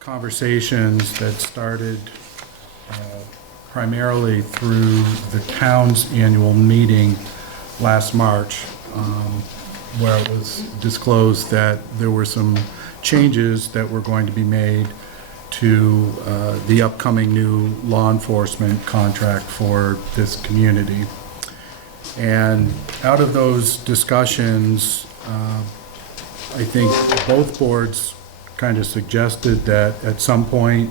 conversations that started primarily through the town's annual meeting last March, where it was disclosed that there were some changes that were going to be made to the upcoming new law enforcement contract for this community. And out of those discussions, I think both boards kind of suggested that at some point,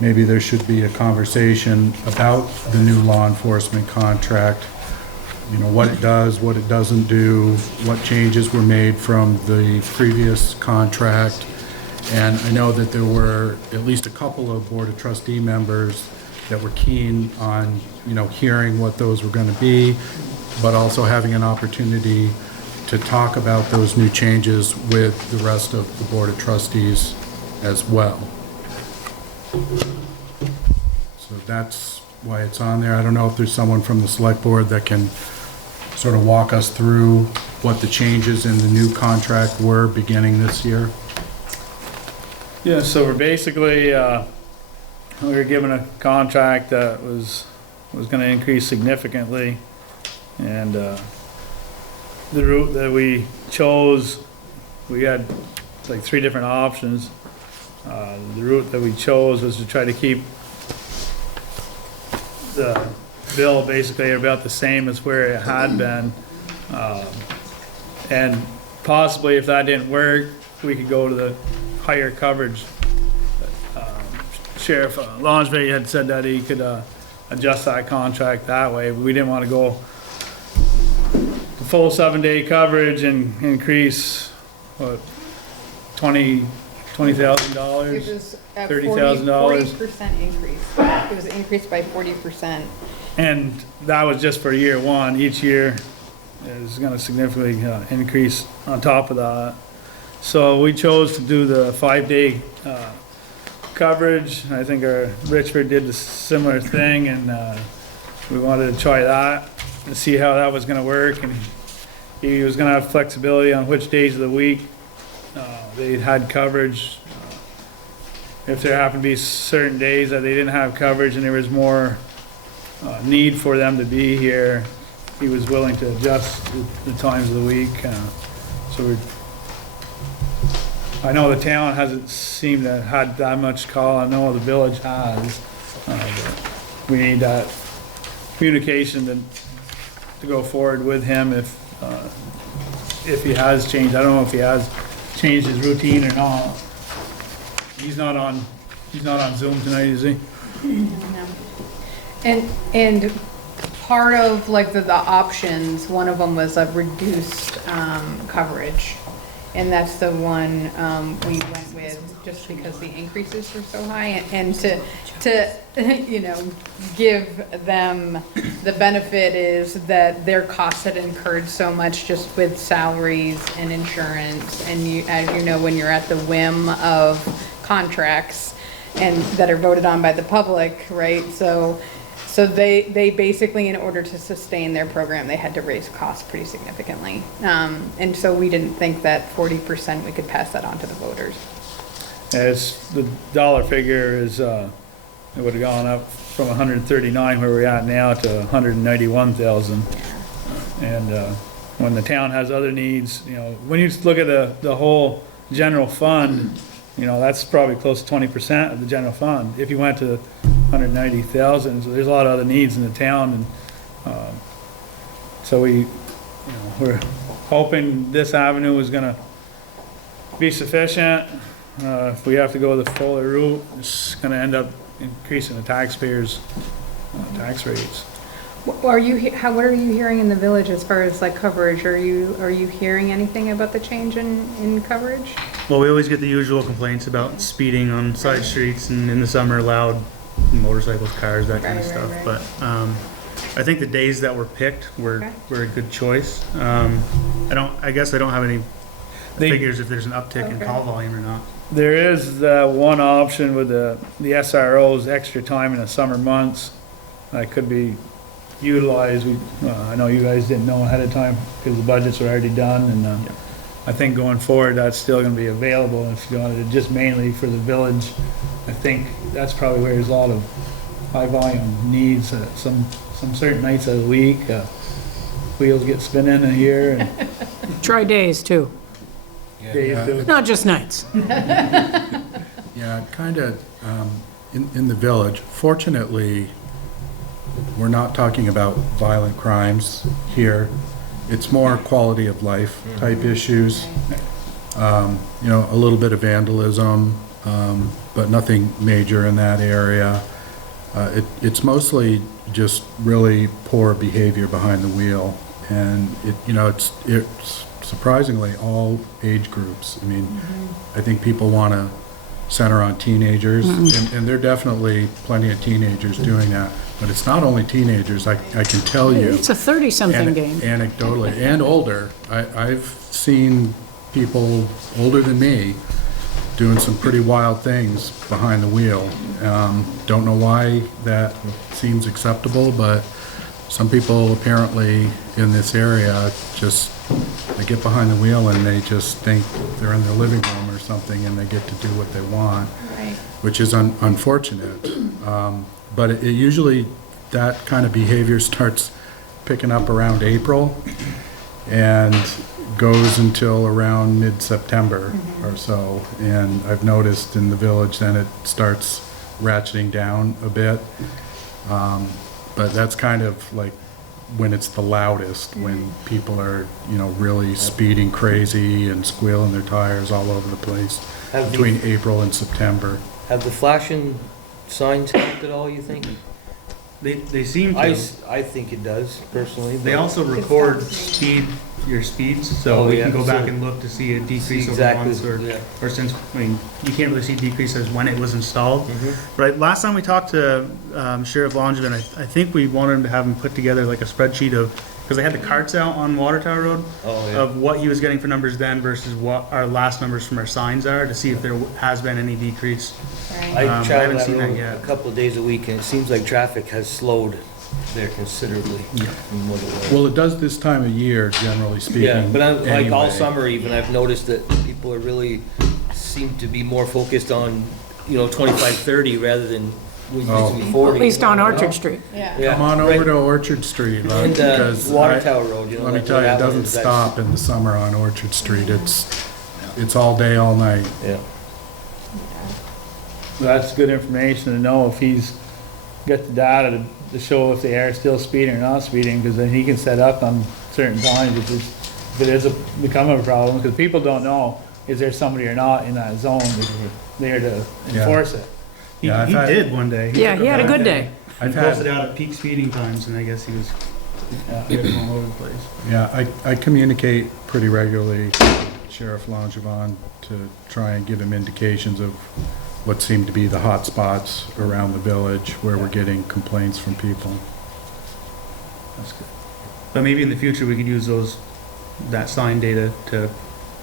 maybe there should be a conversation about the new law enforcement contract. You know, what it does, what it doesn't do, what changes were made from the previous contract. And I know that there were at least a couple of Board of Trustee members that were keen on, you know, hearing what those were going to be, but also having an opportunity to talk about those new changes with the rest of the Board of Trustees as well. So that's why it's on there. I don't know if there's someone from the Select Board that can sort of walk us through what the changes in the new contract were beginning this year. Yeah, so we're basically, we were given a contract that was going to increase significantly, and the route that we chose, we had like 3 different options. The route that we chose was to try to keep the bill basically about the same as where it had been, and possibly if that didn't work, we could go to the higher coverage. Sheriff Lonsbury had said that he could adjust that contract that way. We didn't want to go the full 7-day coverage and increase what, $20,000, It was a $30,000. 40% increase. It was increased by 40%. And that was just for year 1. Each year is going to significantly increase on top of that. So we chose to do the 5-day coverage. I think Richford did the similar thing, and we wanted to try that and see how that was going to work. And he was going to have flexibility on which days of the week they had coverage. If there happened to be certain days that they didn't have coverage and there was more need for them to be here, he was willing to adjust the times of the week. So I know the town hasn't seemed to have had that much call. I know the village has. But we need that communication to go forward with him if he has changed. I don't know if he has changed his routine or not. He's not on Zoom tonight, is he? No. And part of like the options, one of them was a reduced coverage. And that's the one we went with just because the increases were so high, and to you know, give them the benefit is that their costs had incurred so much just with salaries and insurance, and you, as you know, when you're at the whim of contracts and that are voted on by the public, right? So they basically, in order to sustain their program, they had to raise costs pretty significantly. And so we didn't think that 40% we could pass that on to the voters. It's the dollar figure is it would have gone up from 139 where we're at now to 191,000. And when the town has other needs, you know, when you look at the whole general fund, you know, that's probably close to 20% of the general fund. If you went to 190,000, so there's a lot of other needs in the town, and so we're hoping this avenue is going to be sufficient. If we have to go the fuller route, it's going to end up increasing the taxpayers' tax rates. What are you hearing in the village as far as like coverage? Are you hearing anything about the change in coverage? Well, we always get the usual complaints about speeding on side streets and in the summer loud motorcycles, cars, that kind of stuff. Right. But I think the days that were picked were a good choice. I guess I don't have any figures if there's an uptick in call volume or not. There is one option with the SROs, extra time in the summer months that could be utilized. I know you guys didn't know ahead of time because the budgets are already done, and I think going forward, that's still gonna be available if you wanted it just mainly for the village. I think that's probably where there's a lot of high volume needs, some certain nights of the week, wheels get spinning in here and Try days, too. days do. Not just nights. Yeah, kind of, in the village, fortunately, we're not talking about violent crimes here. It's more quality of life type issues. You know, a little bit of vandalism, but nothing major in that area. It's mostly just really poor behavior behind the wheel. And it's surprisingly all age groups. I mean, I think people want to center on teenagers, and there are definitely plenty of teenagers doing that. But it's not only teenagers, I can tell you. It's a 30-something game. Anecdotally, and older. I've seen people older than me doing some pretty wild things behind the wheel. Don't know why that seems acceptable, but some people apparently in this area they get behind the wheel and they just think they're in their living room or something and they get to do what they want, Right. which is unfortunate. But it usually, that kind of behavior starts picking up around April and goes until around mid-September or so. And I've noticed in the village, then it starts ratcheting down a bit. But that's kind of like when it's the loudest, when people are, really speeding crazy and squealing their tires all over the place between April and September. Have the flashing signs helped at all, you think? They seem to. I think it does, personally. They but- also record your speeds, so Oh, we yeah, can go back so- and look to see a See decrease over exactly, months yeah. or since, you can't really see decreases when it was installed. Mhm. Right, last time we talked to Sheriff Langevin, I think we wanted him to have him put together like a spreadsheet of, because they had the carts out on Water Tower Road, Oh, yeah. of what he was getting for numbers then versus what our last numbers from our signs are, to see if there has been any decrease. Right. I I travel haven't that seen that road yet. a couple of days a week, and it seems like traffic has slowed there considerably from what it was. Well, it does this time of year, generally speaking. Yeah, but like all anyway. summer even, I've noticed that people are really, seem to be more focused on, 25, 30 rather than we used to be 40. At least on Orchard Street. Yeah. Yeah, Come on right. over to Orchard Street, And because Water Tower Road, let me like tell you, what it doesn't happens, that's- stop in the summer on Orchard Street. It's all day, all night. Yeah. That's good information to know if he's got the data to show if they are still speeding or not speeding, because then he can set up on certain times if it is becoming a problem, because people don't know, is there somebody or not in that zone there to enforce it. He, Yeah, I've he had- did one day. Yeah, he had a good day. He I've posted had, out at peak speeding times, and I guess he was getting all over the place. yeah, I communicate pretty regularly with Sheriff Langevin to try and give him indications of what seem to be the hot spots around the village where we're getting complaints from people. That's good. But maybe in the future, we could use that sign data to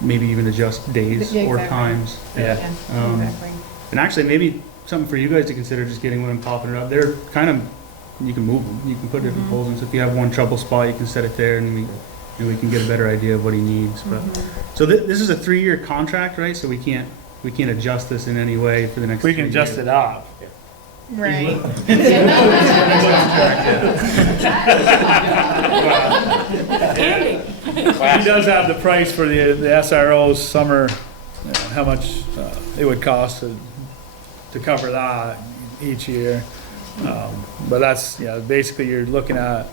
maybe even adjust days Yeah, or exactly. times. Yeah. Yeah, exactly. And actually, maybe something for you guys to consider, just getting one and popping it up. They're kind of, you can move them, you can put different poles in. So if you have one trouble spot, you can set it there, and we can get a better idea of what he needs. But so this is a 3-year contract, right? So we can't adjust this in any way for the next. We can 3 adjust years. it up. Right. He does have the price for the SRO's summer, how much it would cost to cover that each year. But that's, basically you're looking at,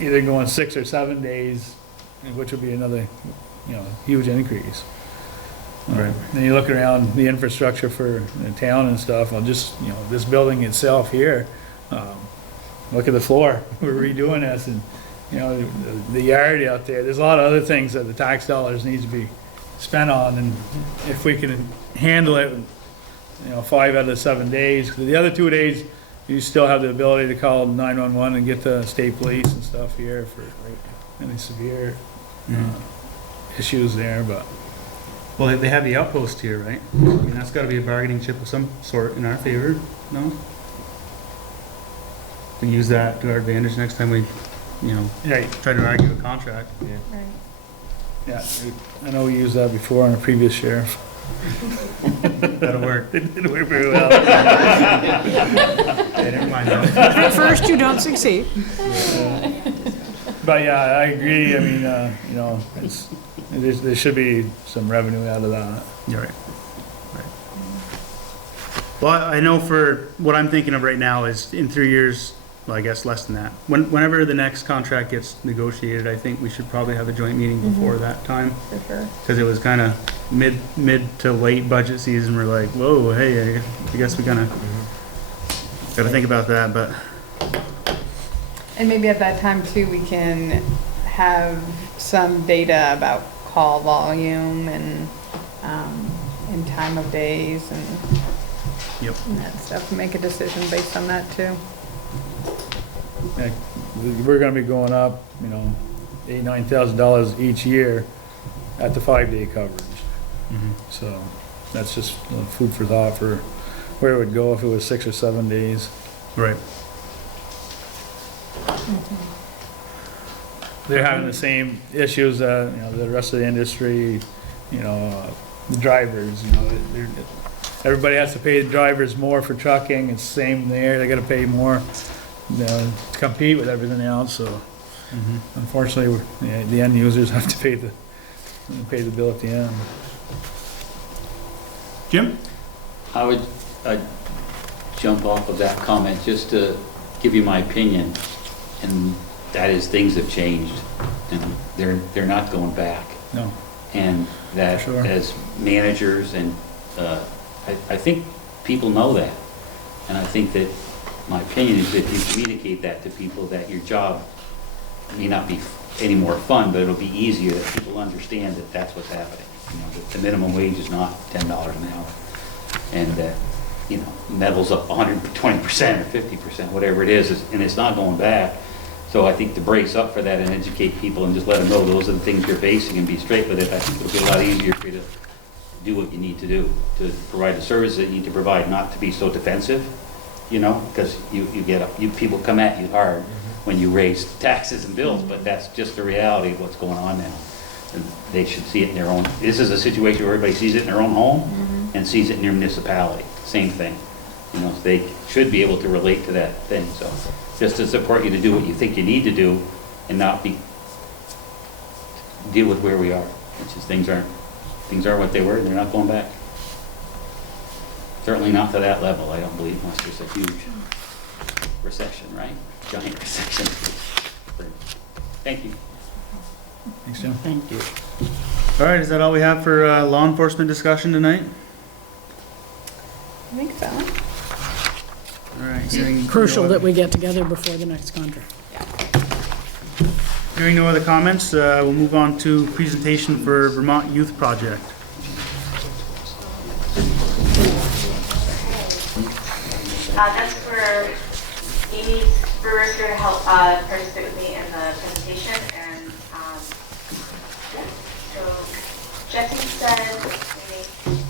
either going 6 or 7 days, which would be another, huge increase. Right. Then you look around the infrastructure for the town and stuff, well, just, this building itself here, look at the floor, we're redoing this, and, the yard out there, there's a lot of other things that the tax dollars needs to be spent on, and if we can handle it, 5 out of 7 days, 'cause the other 2 days, you still have the ability to call 911 and get the state police and stuff here for any severe issues there, but. Well, they have the outpost here, right? I mean, that's got to be a bargaining chip of some sort in our favor, no? We use that to our advantage next time we, Right. try to argue a contract. Right. Yeah, I know we used that before on a previous sheriff. That'll work. It didn't work very well. They didn't mind that. At first, you don't succeed. But yeah, I agree, I mean, you know, there should be some revenue out of that. You're right. Well, I know for, what I'm thinking of right now is in 3 years, well, I guess less than that. Whenever the next contract gets negotiated, I think we should probably have a joint meeting before that time. For sure. Because it was kind of mid to late budget season. We're like, whoa, hey, I guess we kind of got to think about that, but. And maybe at that time too, we can have some data about call volume and time of days and Yep. and that stuff, and make a decision based on that too. Yeah, we're gonna be going up, you know, $8,000-9,000 each year at the 5-day coverage. So that's just food for thought for where it would go if it was 6 or 7 days. Right. They're having the same issues that, you know, the rest of the industry, you know, the drivers, you know, everybody has to pay the drivers more for trucking. It's the same there. They gotta pay more, you know, to compete with everything else, so unfortunately, the end users have to pay the bill at the end. Jim? I would jump off of that comment just to give you my opinion, and that is things have changed, and they're not going back. No. And that Sure. as managers, and I think people know that, and I think that my opinion is that you communicate that to people, that your job may not be any more fun, but it'll be easier, that people understand that that's what's happening. You know, that the minimum wage is not $10 an hour, and that, you know, metal's up 120% or 50%, whatever it is, and it's not going back. So I think to brace up for that and educate people and just let them know those are the things you're facing and be straight with it, I think it'll be a lot easier for you to do what you need to do, to provide the services that you need to provide, not to be so defensive, you know, because people come at you hard when you raise taxes and bills, but that's just the reality of what's going on now. And they should see it in their own, this is a situation where everybody sees it in their own home and sees it in their municipality, same thing. You know, they should be able to relate to that thing, so just to support you to do what you think you need to do and not deal with where we are, which is things aren't what they were, and they're not going back. Certainly not to that level, I don't believe, unless there's a huge recession, right? Giant recession. Thank you. Thanks, Jim. Thank you. All right, is that all we have for law enforcement discussion tonight? I think so. All right, hearing Crucial no that other- we get together before the next contract. Hearing no other comments, we'll move on to presentation for Vermont Youth Project. That's where Enosburg is here to help participate with me in the presentation. And so Jesse said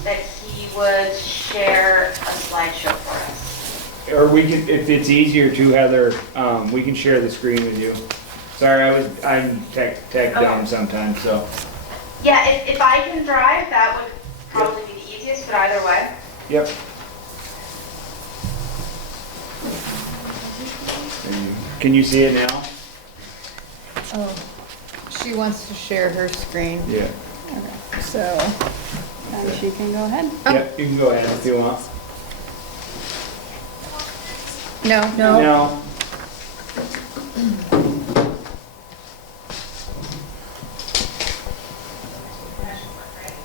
that he would share a slideshow for us. Or we can, if it's easier to, Heather, we can share the screen with you. Sorry, I'm tech dumb sometimes, so. Yeah, if I can drive, that would probably be the easiest, but either way. Yep. Can you see it now? Oh, she wants to share her screen. Yeah. Okay, so, she can go ahead. Oh, Yep, you can go ahead if you want. no. No.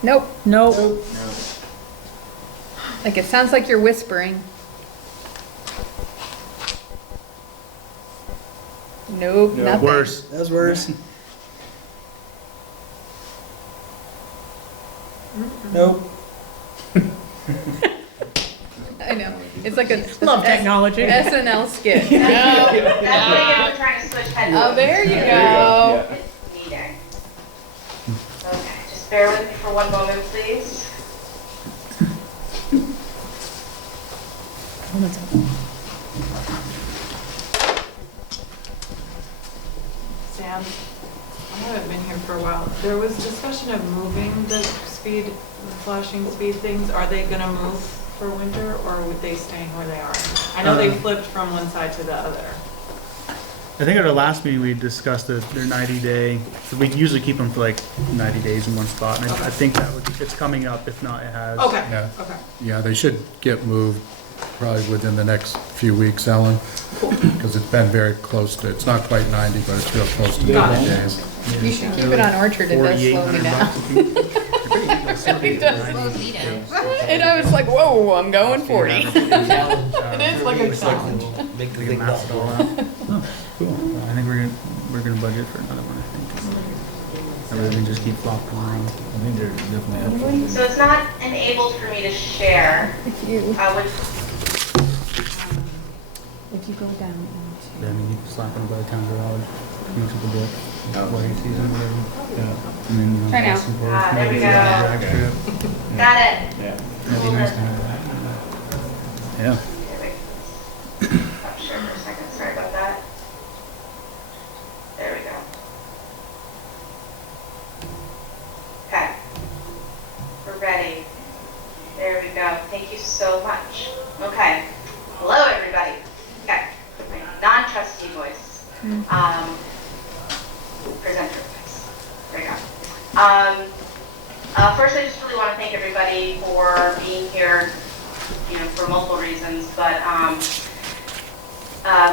Nope. Nope. Like, it sounds like you're whispering. Nope, No. nothing. Worse. That's worse. Nope. I know. It's like a Love technology. SNL skit. No. That's why I'm trying to switch headphones. Oh, there you go. Yeah. It's meeting. Okay, just bear with me for one moment, please. Sam, haven't been here for a while. There was discussion of moving the flashing speed things. Are they gonna move for winter, or would they stay where they are? I know they flipped from one side to the other. I think at our last meeting, we discussed their 90-day, so we usually keep them for like 90 days in one spot, and I think that it's coming up, if not, it has. Okay, Yeah. okay. Yeah, they should get moved probably within the next few weeks, Ellen, because it's been very close to, it's not quite 90, but it's real close to Got 90 it. days. You should keep it on Orchard, it does slow me down. It does slow me down. And I was like, whoa, I'm going 40. It is like a challenge. Make the We big can mask it all ball. out. Oh, cool. I think we're gonna budget for another one, I think. Rather than just keep flopping around. I think they're definitely up. So it's not enabled for me to share, If you go down Yeah, I mean, you can slap them by the town garage, most people do it. Wedding season, whatever. Yeah. And then, you know, Try now. Boston Forest, There we maybe go. drag strip. got it. Yeah. That'd be nice to have that. Yeah. Okay, wait. Stop share for a second, sorry about that. There we go. Okay. We're ready. There we go. Thank you so much. Okay. Hello, everybody. Okay. My non-trustee voice. Presenter voice. There we go. First, I just really want to thank everybody for being here, for multiple reasons, but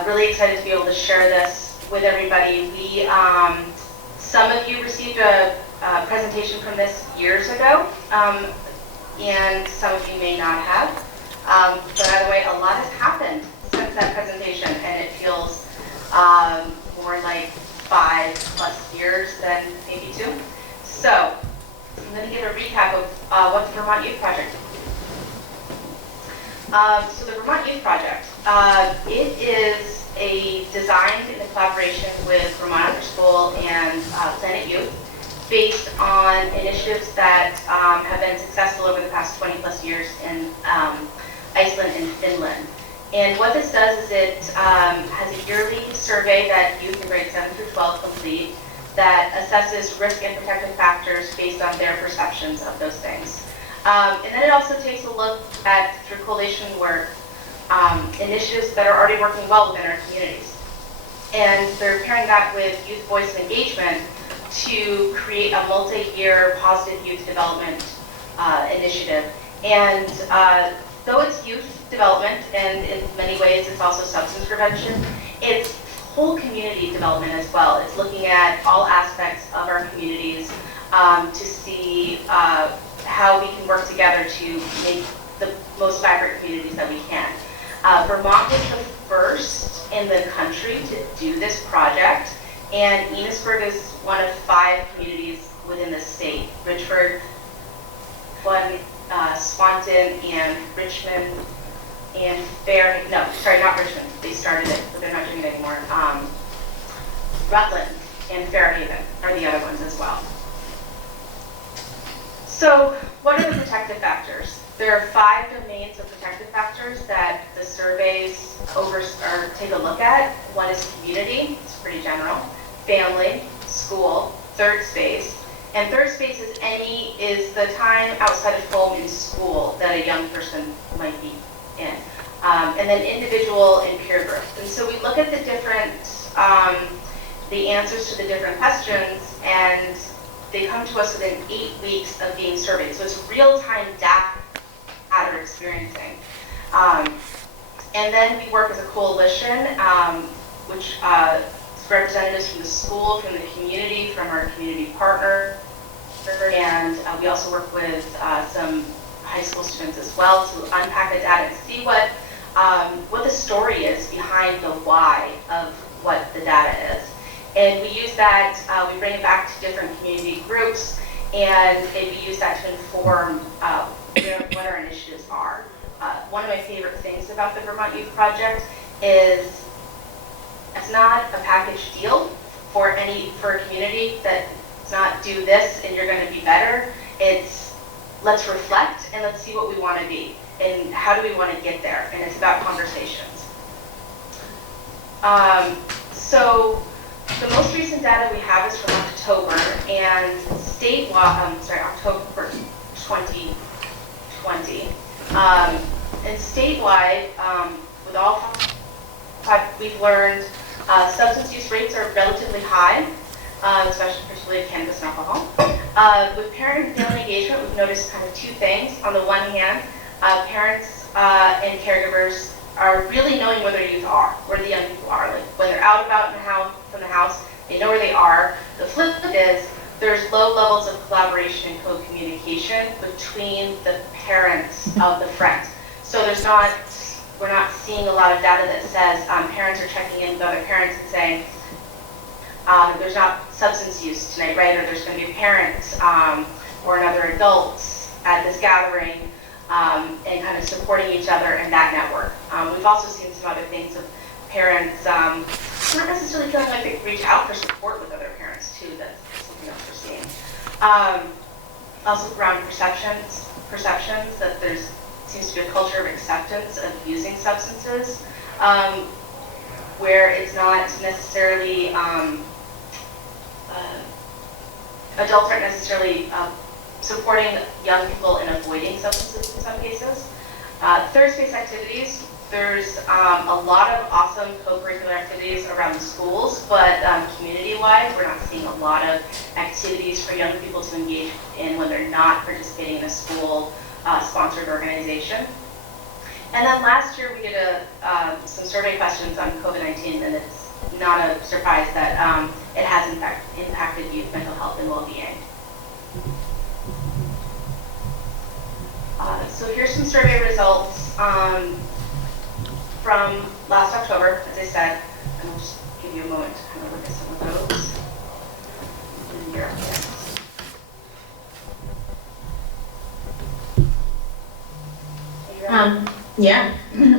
really excited to be able to share this with everybody. Some of you received a presentation from this years ago, and some of you may not have. But either way, a lot has happened since that presentation, and it feels more like 5+ years than maybe 2. So I'm going to give a recap of what the Vermont Youth Project is. So the Vermont Youth Project, it is designed in collaboration with Vermont After School and Planet Youth, based on initiatives that have been successful over the past 20+ years in Iceland and Finland. And what this does is it has a yearly survey that youth in grades 7 through 12 complete that assesses risk and protective factors based on their perceptions of those things. And then it also takes a look at, through coalition work, initiatives that are already working well within our communities. And they're pairing that with youth voice and engagement to create a multi-year positive youth development initiative. And though it's youth development, and in many ways it's also substance prevention, it's whole community development as well. It's looking at all aspects of our communities to see how we can work together to make the most vibrant communities that we can. Vermont was the first in the country to do this project, and Enosburg is one of 5 communities within the state. Richford, Swanton, and Richmond, and not Richmond, they started it, but they're not doing it anymore. Rutland and Fairhaven are the other ones as well. So what are the protective factors? There are 5 domains of protective factors that the surveys take a look at. One is community, it's pretty general, family, school, third space. And third space is the time outside of home in school that a young person might be in. And then individual and peer group. And so we look at the different, the answers to the different questions, and they come to us within 8 weeks of being surveyed. So it's real-time data we're experiencing. And then we work as a coalition, which is representatives from the school, from the community, from our community partner, and we also work with some high school students as well to unpack the data and see what the story is behind the why of what the data is. And we use that, we bring it back to different community groups, and we use that to inform what our initiatives are. One of my favorite things about the Vermont Youth Project is it's not a package deal for a community. That it's not do this and you're going to be better. It's let's reflect and let's see what we want to be and how do we want to get there. And it's about conversations. So The most recent data we have is from October, and October 2020. And statewide, with all five, we've learned substance use rates are relatively high, especially particularly cannabis and alcohol. With parent and family engagement, we've noticed kind of two things. On the one hand, parents and caregivers are really knowing where their youth are, where the young people are. Like when they're out about from the house, they know where they are. The flip is there's low levels of collaboration and co-communication between the parents of the friends. So we're not seeing a lot of data that says parents are checking in with other parents and saying, there's not substance use tonight, right? Or there's going to be a parent or another adult at this gathering, and kind of supporting each other in that network. We've also seen some other things of parents not necessarily feeling like they can reach out for support with other parents too. That's something else we're seeing. Also around perceptions that there's seems to be a culture of acceptance of using substances, where it's not necessarily adults aren't necessarily supporting young people in avoiding substances in some cases. Third space activities, there's a lot of awesome co-curricular activities around the schools, but community-wide, we're not seeing a lot of activities for young people to engage in when they're not participating in a school sponsored organization. And then last year we did some survey questions on COVID-19, and it's not a surprise that it has in fact impacted youth mental health and well-being. So here's some survey results from last October, as I said, and I'll just give you a moment to kind of look at some of those. And here, yeah,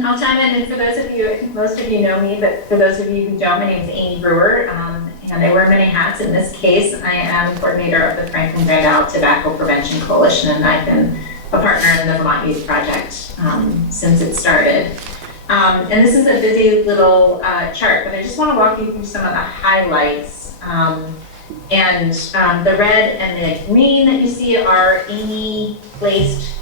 I'll chime in, and for those of you, I think most of you know me, but for those of you who don't, my name is Amy Brewer, and I wear many hats. In this case, I am coordinator of the Franklin Grand Isle Tobacco Prevention Coalition, and I've been a partner in the Vermont Youth Project since it started. And this is a busy little chart, but I just want to walk you through some of the highlights. And the red and the green that you see are Amy-placed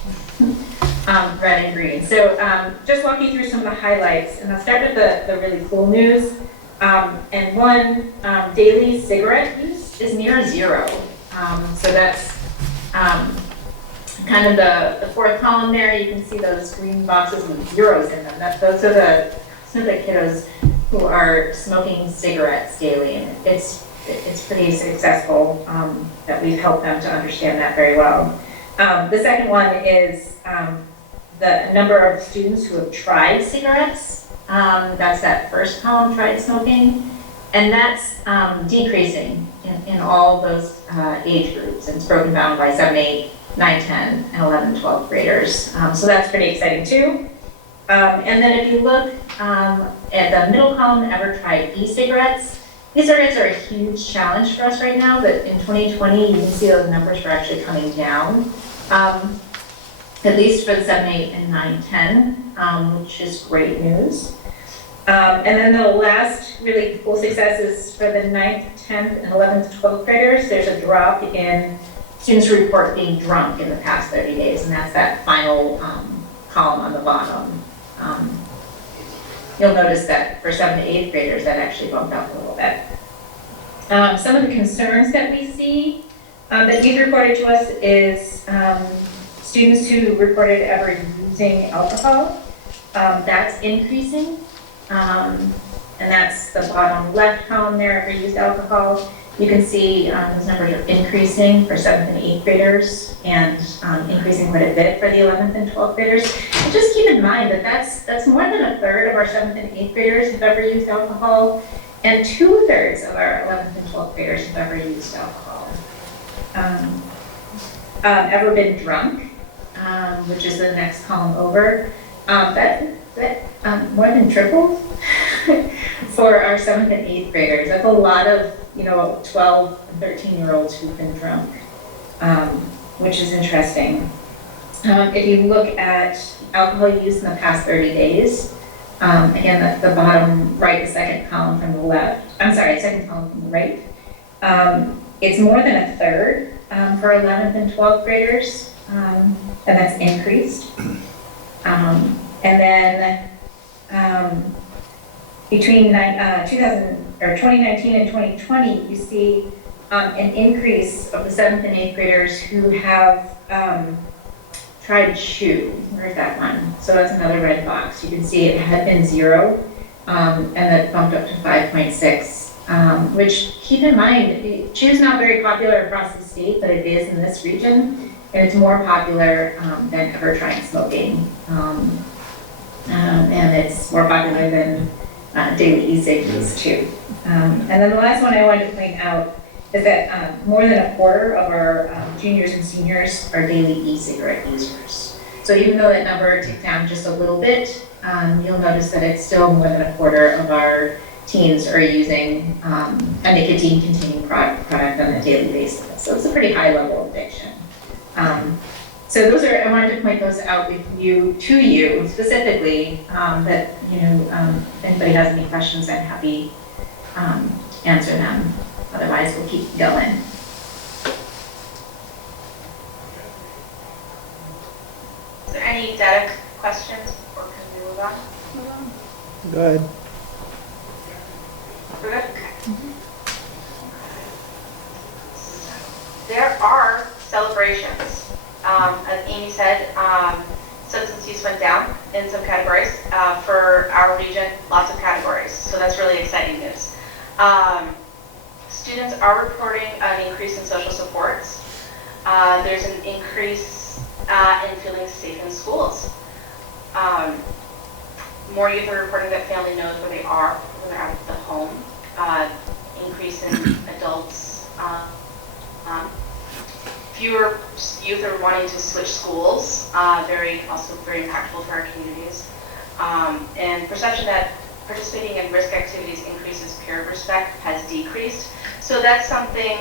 red and green. So just walk you through some of the highlights, and I'll start with the really cool news. And one, daily cigarette use is near zero. So that's kind of the fourth column there. You can see those green boxes with zeros in them. Those are the kiddos who are smoking cigarettes daily, and it's pretty successful that we've helped them to understand that very well. The second one is the number of students who have tried cigarettes. That's that first column, tried smoking, and that's decreasing in all those age groups. And it's broken down by 7, 8, 9, 10, and 11, 12 graders. So that's pretty exciting too. And then if you look at the middle column, ever tried e-cigarettes? E-cigarettes are a huge challenge for us right now, but in 2020, you can see those numbers are actually coming down, at least for the 7, 8, and 9, 10, which is great news. And then the last really cool success is for the 9th, 10th, and 11th, 12th graders. There's a drop in students who report being drunk in the past 30 days, and that's that final column on the bottom. You'll notice that for 7th to 8th graders, that actually bumped up a little bit. Some of the concerns that we see that you've reported to us is students who reported ever using alcohol. That's increasing, and that's the bottom left column there, ever used alcohol. You can see those numbers are increasing for 7th and 8th graders, and increasing quite a bit for the 11th and 12th graders. And just keep in mind that that's more than a third of our 7th and 8th graders have ever used alcohol, and 2/3 of our 11th and 12th graders have ever used alcohol. Ever been drunk, which is the next column over. That more than tripled for our 7th and 8th graders. That's a lot of 12 and 13-year-olds who've been drunk, which is interesting. If you look at alcohol use in the past 30 days, Again, the bottom right, the second column from the left, I'm sorry, second column from the right. It's more than a third for 11th and 12th graders, and that's increased. And then between 2019 and 2020, you see an increase of the 7th and 8th graders who have tried chew. Where's that one? So that's another red box. You can see it had been 0, and then bumped up to 5.6, which, keep in mind, chew is not very popular across the state, but it is in this region, and it's more popular than ever trying smoking. And it's more popular than daily e-cigarettes too. And then the last one I wanted to point out is that more than a quarter of our juniors and seniors are daily e-cigarette users. So even though that number ticked down just a little bit, you'll notice that it's still more than a quarter of our teens are using a nicotine-containing product on a daily basis. So it's a pretty high level of addiction. So those are, I wanted to point those out with you, to you specifically, that, if anybody has any questions, I'm happy to answer them. Otherwise, we'll keep going. Is there any data questions, or can we move on? Go ahead. We're good? Okay. There are celebrations. As Amy said, substance use went down in some categories. For our region, lots of categories. So that's really exciting news. Students are reporting an increase in social supports. There's an increase in feeling safe in schools. More youth are reporting that family knows where they are when they're out of the home. Increase in adults. Fewer youth are wanting to switch schools. Also very impactful for our communities. And perception that participating in risk activities increases peer respect has decreased. So that's something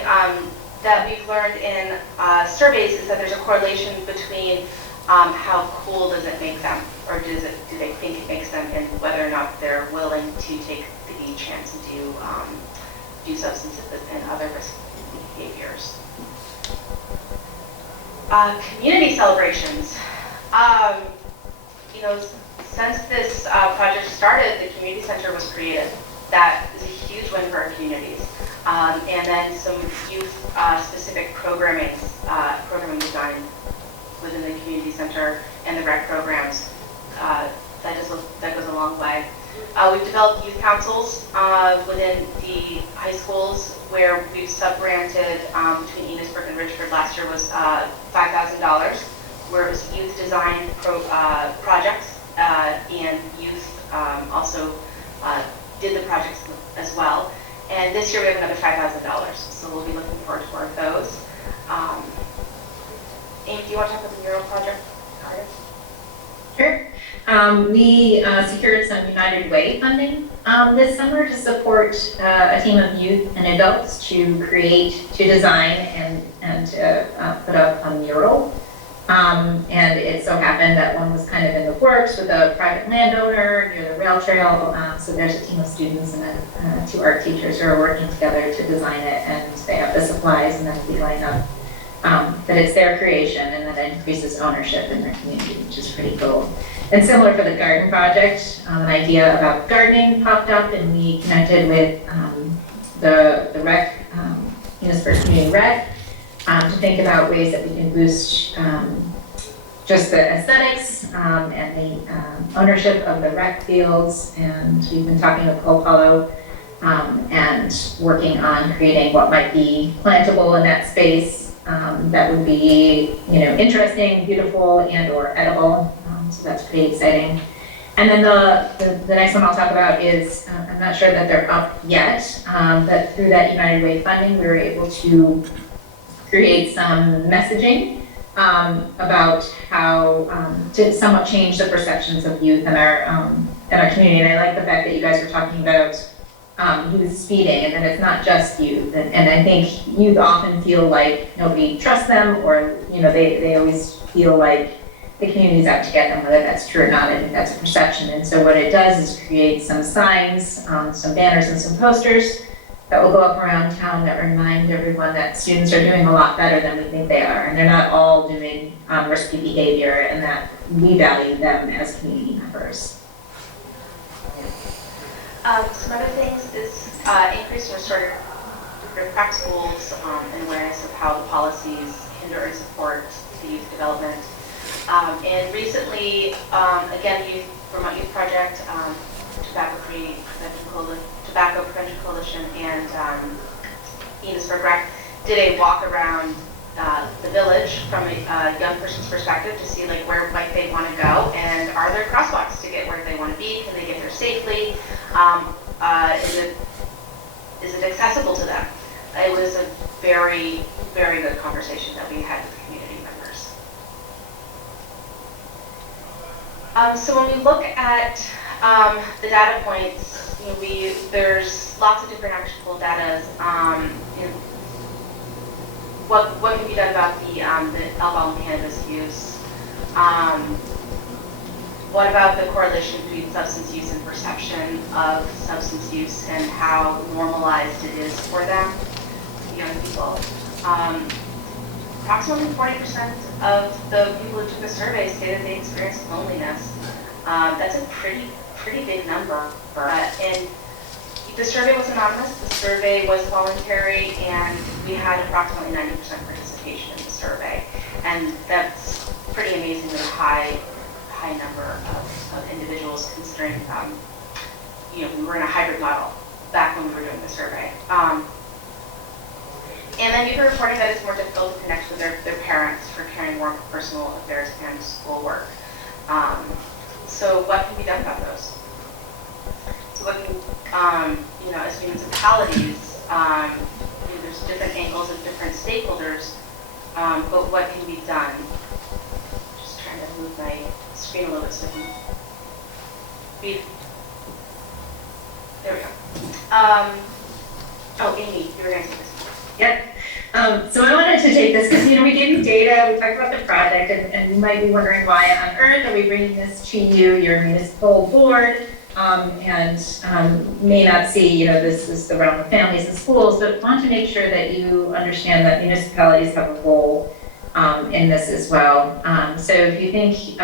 that we've learned in surveys, is that there's a correlation between how cool does it make them, or do they think it makes them, and whether or not they're willing to take the chance to do substances and other risk behaviors. Community celebrations. Since this project started, the community center was created. That is a huge win for our communities. And then some youth-specific programming design within the community center and the rec programs. That goes a long way. We've developed youth councils within the high schools, where we've sub-granted between Enosburg and Richford last year was $5,000, where it was youth design projects, and youth also did the projects as well. And this year we have another $5,000, so we'll be looking forward to more of those. Amy, do you want to talk about the mural project? Sure. We secured some United Way funding this summer to support a team of youth and adults to design and put up a mural. And it so happened that one was kind of in the works with a private landowner near the rail trail. So there's a team of students and 2 art teachers who are working together to design it, and they have the supplies, and then we line up. But it's their creation, and that increases ownership in their community, which is pretty cool. And similar for the garden project, an idea about gardening popped up, and we connected with the rec, Enosburg Community Rec, to think about ways that we can boost just the aesthetics and the ownership of the rec fields. And we've been talking with Copalo and working on creating what might be plantable in that space that would be, interesting, beautiful, and/or edible. So that's pretty exciting. And then the next one I'll talk about is, I'm not sure that they're up yet, but through that United Way funding, we were able to create some messaging about how to somewhat change the perceptions of youth in our community. And I like the fact that you guys were talking about youth speeding, and that it's not just youth. And I think youth often feel like nobody trusts them, or they always feel like the community's out to get them, whether that's true or not. I think that's a perception. And so what it does is create some signs, some banners and some posters that will go up around town that remind everyone that students are doing a lot better than we think they are. And they're not all doing risky behavior, and that we value them as community members. Some other things is increase or sort of crack schools and awareness of how the policies hinder and support the youth development. And recently, again, Vermont Youth Project, Tobacco Prevention Coalition, and Enosburg Rec did a walk around the village from a young person's perspective to see like where might they want to go, and are there crosswalks to get where they want to be? Can they get there safely? Is it accessible to them? It was a very, very good conversation that we had with the community members. So when we look at the data points, you know, there's lots of different actionable data. You know, what can be done about the alcohol and cannabis use? What about the correlation between substance use and perception of substance use and how normalized it is for them, young people? Approximately 40% of the people who took the survey stated they experienced loneliness. That's a pretty big number. And the survey was anonymous, the survey was voluntary, and we had approximately 90% participation in the survey. And that's pretty amazingly high number of individuals considering, you know, we were in a hybrid model back when we were doing the survey. And then youth are reporting that it's more difficult to connect with their parents for carrying more personal affairs and schoolwork. So what can be done about those? So what can, you know, as municipalities, you know, there's different angles of different stakeholders, but what can be done? Just trying to move my screen a little bit so I can read. There we go. Oh, Amy, you were going to say this. Yep. So I wanted to take this because, you know, we gave you data, we talked about the project, and you might be wondering why on earth are we bringing this to you, your municipal board, and may not see, you know, this is the realm of families and schools, but want to make sure that you understand that municipalities have a role in this as well. So if you think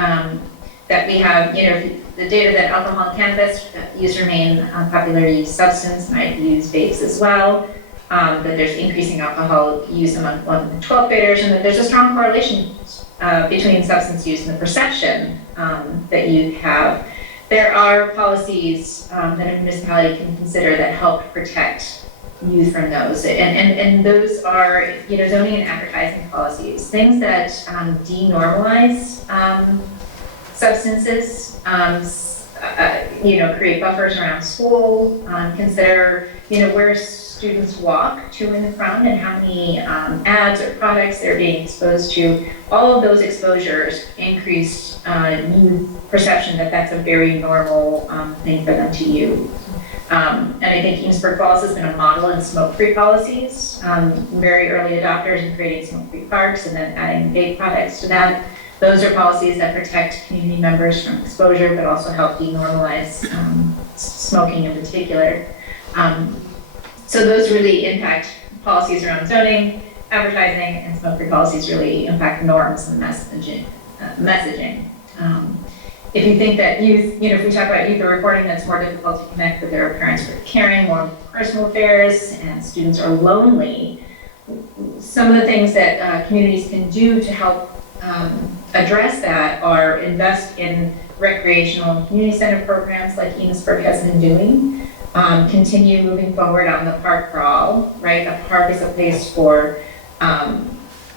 that we have, you know, the data that alcohol and cannabis use remain popular use substance, might use vapes as well, that there's increasing alcohol use among 1 to 12 graders, and that there's a strong correlation between substance use and the perception that you have. There are policies that a municipality can consider that help protect youth from those, and those are, you know, zoning and advertising policies, things that denormalize substances, you know, create buffers around school, consider, you know, where students walk to and from and how many ads or products they're being exposed to. All of those exposures increase youth perception that that's a very normal thing for them to use. And I think Enosburg Falls has been a model in smoke-free policies, very early adopters in creating smoke-free parks and then adding vape products to that. Those are policies that protect community members from exposure, but also help denormalize smoking in particular. So those really impact policies around zoning, advertising, and smoke-free policies really impact norms and messaging. If you think that youth, you know, if we talk about youth are reporting that it's more difficult to connect with their parents for caring, more personal affairs, and students are lonely, some of the things that communities can do to help address that are invest in recreational and community center programs like Enosburg has been doing. Continue moving forward on the park crawl, right? A park is a place for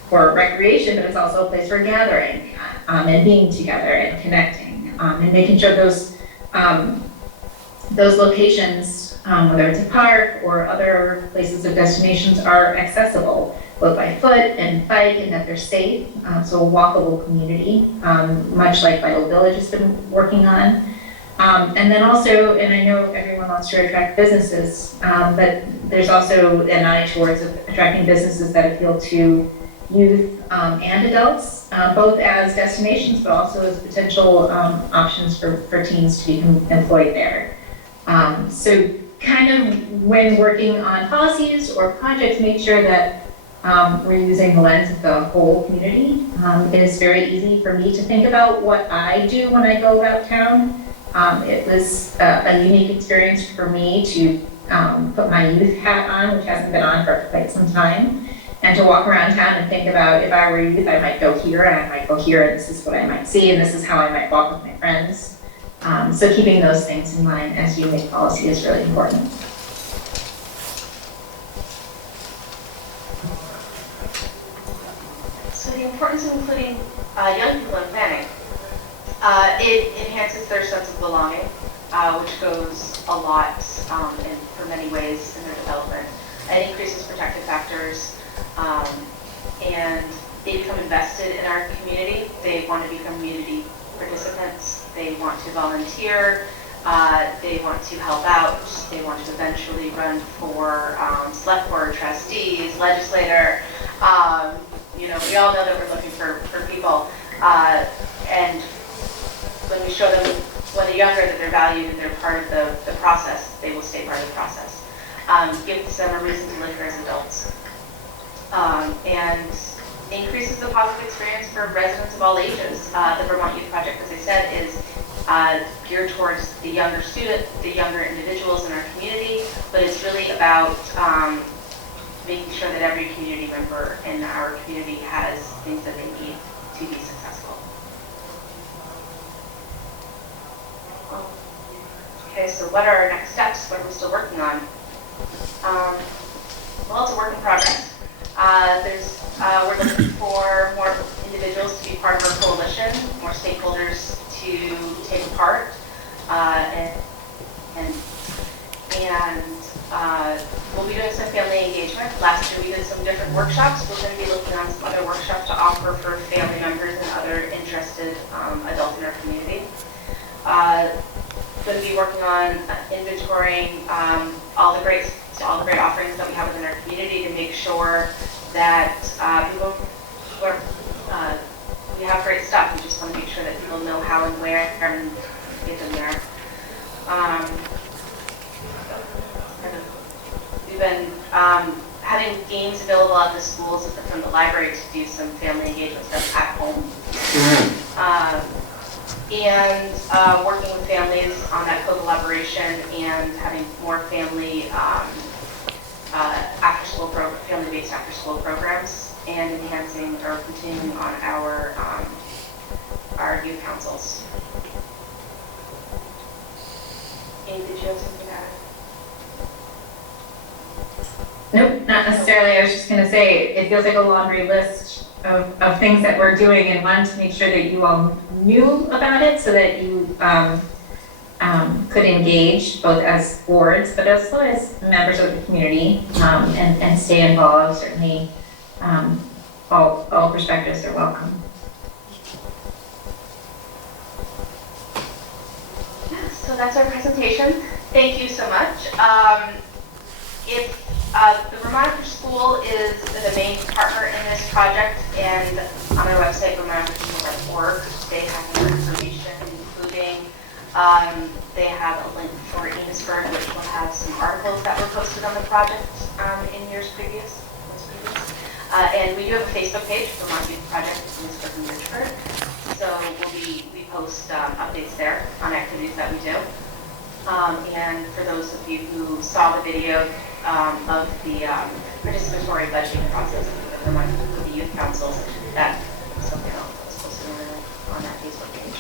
recreation, but it's also a place for gathering and being together and connecting, and making sure those locations, whether it's a park or other places of destinations, are accessible both by foot and bike, and that they're safe. So a walkable community, much like Vital Village has been working on. And then also, and I know everyone wants to attract businesses, but there's also an eye towards attracting businesses that appeal to youth and adults, both as destinations, but also as potential options for teens to become employed there. So kind of when working on policies or projects, make sure that we're using the lens of the whole community. It is very easy for me to think about what I do when I go about town. It was a unique experience for me to put my youth hat on, which hasn't been on for quite some time, and to walk around town and think about, if I were youth, I might go here and I might go here, and this is what I might see, and this is how I might walk with my friends. So keeping those things in mind as you make policy is really important. So the importance of including young people in planning. It enhances their sense of belonging, which goes a lot in, for many ways in their development. It increases protective factors, and they become invested in our community. They want to become community participants. They want to volunteer. They want to help out. They want to eventually run for select board, trustees, legislator. You know, we all know that we're looking for people. And when we show them, when they're younger, that they're valued and they're part of the process, they will stay part of the process. Gives them a reason to live here as adults. And increases the positive experience for residents of all ages. The Vermont Youth Project, as I said, is geared towards the younger individuals in our community, but it's really about making sure that every community member in our community has things that they need to be successful. Okay, so what are our next steps? What are we still working on? Well, it's a work in progress. We're looking for more individuals to be part of our coalition, more stakeholders to take part, and we'll be doing some family engagement. Last year we did some different workshops. We're going to be looking on some other workshops to offer for family members and other interested adults in our community. Going to be working on inventorying all the great offerings that we have within our community to make sure that we have great stuff. We just want to make sure that people know how and where and get them there. We've been having games available at the schools from the library to do some family engagement stuff at home. And working with families on that co-collaboration and having more family after-school family-based after-school programs, and enhancing or continuing on our youth councils. Amy, did you have something to add? Nope, not necessarily. I was just going to say, it feels like a laundry list of things that we're doing, and wanted to make sure that you all knew about it so that you could engage both as boards, but also as members of the community, and stay involved. Certainly, all perspectives are welcome. So that's our presentation. Thank you so much. The Vermont After School is the main partner in this project, and on their website, vermontafterschool.org, they have more information, including they have a link for Enosburg, which will have some articles that were posted on the project in years previous. And we do have a Facebook page, Vermont Youth Project, Enosburg Village. So we post updates there on activities that we do. And for those of you who saw the video of the participatory budgeting process with the youth councils, that is something else that's posted on that Facebook page.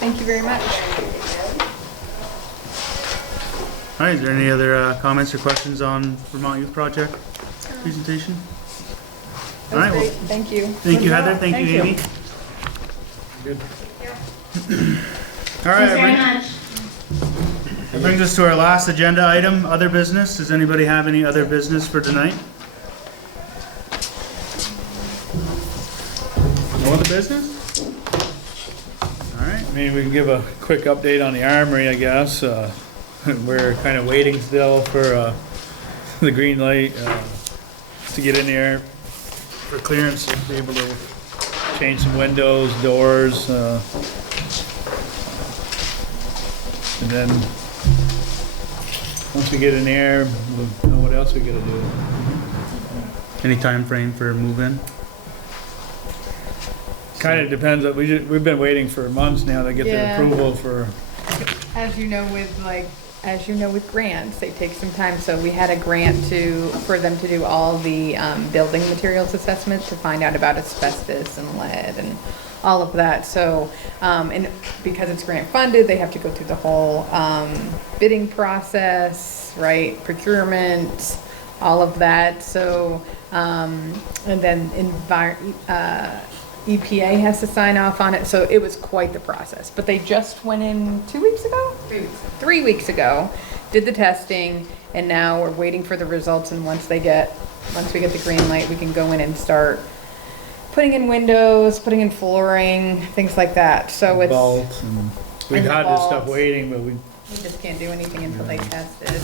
Thank you very much. All right, is there any other comments or questions on Vermont Youth Project presentation? All right, well, Thank you. thank you, Heather. Thank you, Amy. Good. All right, Thanks very much. that brings us to our last agenda item, other business. Does anybody have any other business for tonight? No other business? All right. I mean, we can give a quick update on the armory, I guess. We're kind of waiting still for the green light. to get in there for clearance, to be able to change some windows, doors, and then, once we get in there, we'll know what else we gotta do. Any time frame for move-in? Kinda depends, we've been waiting for months now to get the Yeah. approval for, As you know with grants, they take some time, so we had a grant for them to do all the building materials assessments to find out about asbestos and lead and all of that, so, and because it's grant funded, they have to go through the whole bidding process, right, procurement, all of that, so, and then EPA has to sign off on it, so it was quite the process. But they just went in 2 weeks ago? 3 weeks ago, did the testing, and now we're waiting for the results, and once we get the green light, we can go in and start putting in windows, putting in flooring, things like that, so it's. bolts, and we've And the had this stuff bolts. waiting, but we, We just can't do anything until they test it.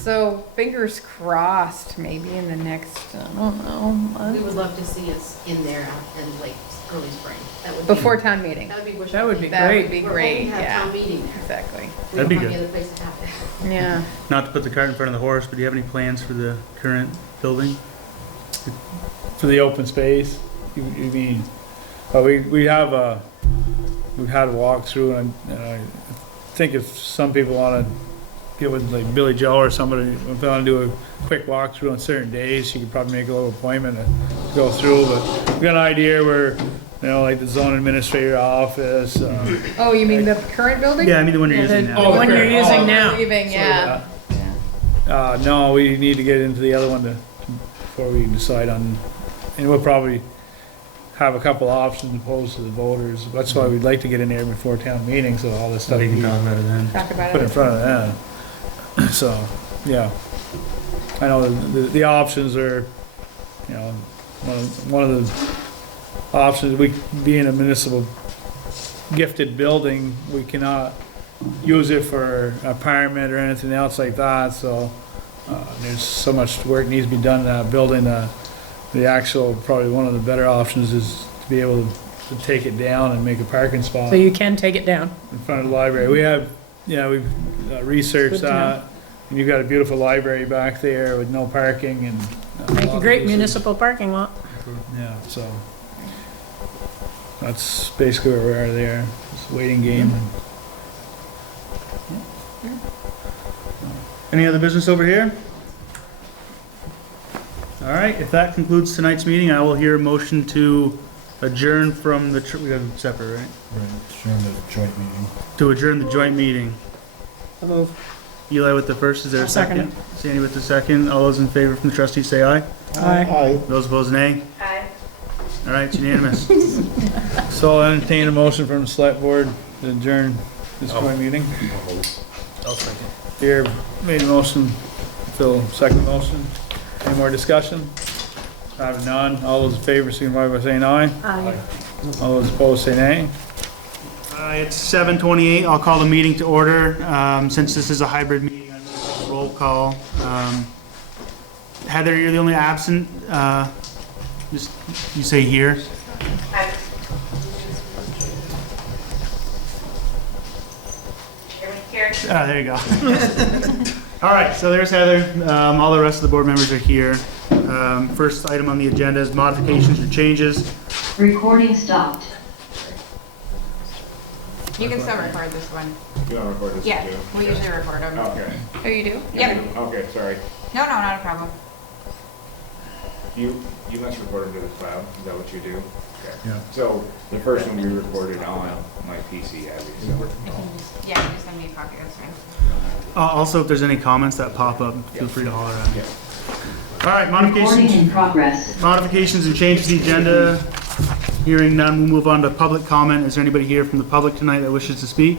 So fingers crossed, maybe in the next, I don't know, We month, would love to see us in there in like early spring. That would be- before town meeting. That would be wishful That would be thinking. That great. would be We're great, hoping to have yeah, town meeting there. exactly. We That'd be don't have good. any other place to have it. Yeah. Not to put the cart in front of the horse, but do you have any plans for the current building? for the open space, you mean, we have we've had a walkthrough, and I think if some people wanna get with like Billy Joe or somebody, if they wanna do a quick walkthrough on certain days, she could probably make a little appointment to go through, but we got an idea where, you know, like the zone administrator office, Oh, you mean the current building? Yeah, I mean the one you're using The now. one you're using Oh, now. leaving, yeah. no, we need to get into the other one before we decide on, and we'll probably have a couple options opposed to the voters. That's why we'd like to get in there before town meeting, so all this So stuff we we can can talk about it then. Talk about put in it. front of them. So, yeah. I know the options are, you know, one of the options, we, being a municipal gifted building, we cannot use it for apartment or anything else like that, so, there's so much work needs to be done in that building. The actual, probably one of the better options is to be able to take it down and make a parking spot So you can take it down. in front of the library. We have, we've researched Good to know. that, and you've got a beautiful library back there with no parking and. Make lot a of great uses. municipal parking lot. Yeah, so. That's basically where we are there, just waiting game. Any other business over here? All right, if that concludes tonight's meeting, I will hear a motion to adjourn from the, we got them separate, right? Right, during the joint meeting. To adjourn the joint meeting. I'll move. Eli with the first, is there a I'll second second? Sandy with the second. All those in favor from the trustees say aye. Aye. Those opposed, nay. Aye. All right, it's unanimous. So I'll entertain a motion from the select board to adjourn this joint meeting. Here, made a motion, Phil, second motion. Any more discussion? Having none, all those in favor, signify by saying aye. Aye. All those opposed, say nay. It's 7:28. I'll call the meeting to order. Since this is a hybrid meeting, I'm going to roll call. Heather, you're the only absent. Just, you say here. Aye. Here. Ah, there you go. All right, so there's Heather. All the rest of the board members are here. First item on the agenda is modifications or changes. Recording stopped. You can still record this one. You want to record this Yeah, too? we usually record them. Okay. Oh, you do? Yep. Okay, sorry. No, not a problem. You must record them to the cloud, is that what you do? Okay. Yeah. So, the first one we recorded on my PC, Abby, so. Yeah, just send me a copy, that's fine. Also, if there's any comments that pop up, feel free to holler at me. Yeah. All right, Recording modifications. in progress. Modifications and changes to the agenda. Hearing none, we'll move on to public comment. Is there anybody here from the public tonight that wishes to speak?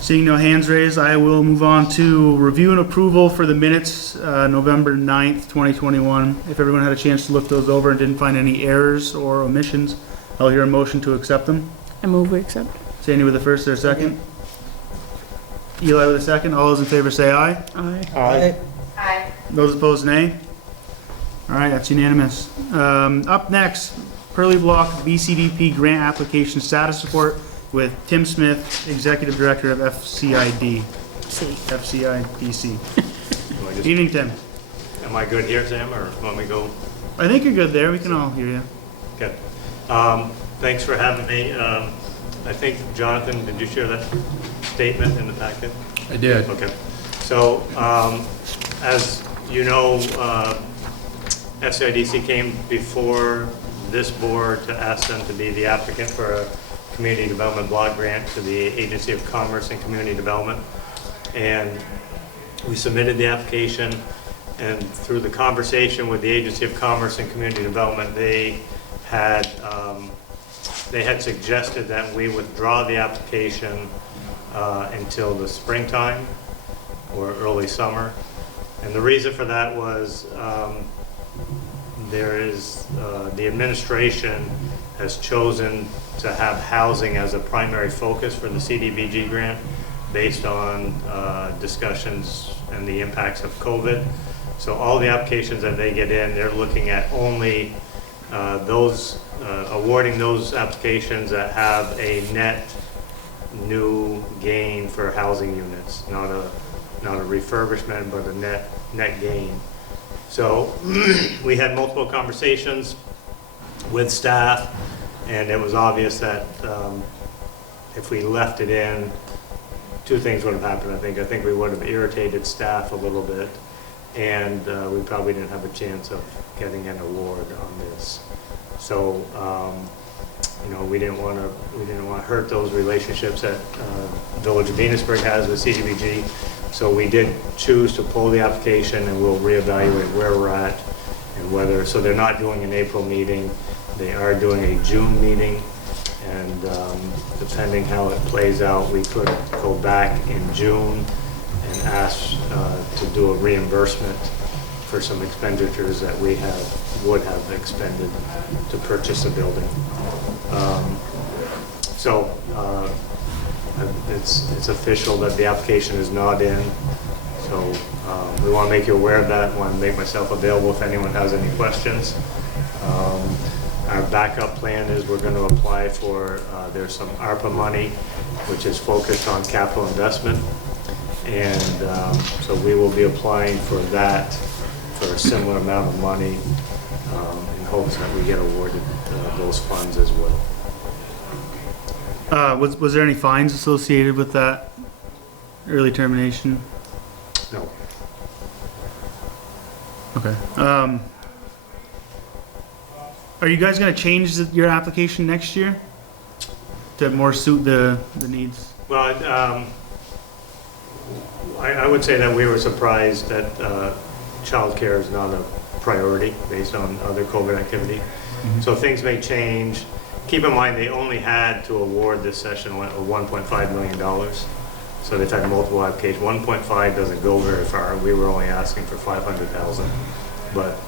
Seeing no hands raised, I will move on to review and approval for the minutes, November 9th, 2021. If everyone had a chance to look those over and didn't find any errors or omissions, I'll hear a motion to accept them. I move we accept. Sandy with the first, or second? Eli with the second. All those in favor say aye. Aye. Aye. Aye. Those opposed, nay. All right, that's unanimous. Up next, Pearly Block BCDP grant application status report with Tim Smith, Executive Director of FCID. FCIDC. Evening, Tim. Am I good here, Sam, or want me to go? I think you're good there. We can all hear you. Good. Thanks for having me. I think, Jonathan, did you share that statement in the packet? I did. Okay. So, as you know, FCIDC came before this board to ask them to be the applicant for a community development block grant to the Agency of Commerce and Community Development. And we submitted the application, and through the conversation with the Agency of Commerce and Community Development, they had suggested that we withdraw the application until the springtime or early summer. And the reason for that was the administration has chosen to have housing as a primary focus for the CDBG grant based on discussions and the impacts of COVID. So all the applications that they get in, they're looking at only awarding those applications that have a net new gain for housing units, not a refurbishment, but a net gain. So we had multiple conversations with staff, and it was obvious that if we left it in, two things would have happened. I think we would have irritated staff a little bit, and we probably didn't have a chance of getting an award on this. So we didn't want to hurt those relationships that Village of Enosburg has with CDBG. So we did choose to pull the application, and we'll reevaluate where we're at and whether. So they're not doing an April meeting; they are doing a June meeting, and depending how it plays out, we could go back in June and ask to do a reimbursement for some expenditures that we would have expended to purchase a building. It's official that the application is not in. So we want to make you aware of that. Want to make myself available if anyone has any questions. Our backup plan is we're going to apply for, there's some ARPA money, which is focused on capital investment. And so we will be applying for that for a similar amount of money in hopes that we get awarded those funds as well. Was there any fines associated with that early termination? No. Okay. Are you guys going to change your application next year to more suit the needs? Well, I would say that we were surprised that childcare is not a priority based on other COVID activity. Mm-hmm. So things may change. Keep in mind, they only had to award this session $1.5 million. So they've had multiple applications. 1.5 doesn't go very far. We were only asking for 500,000. But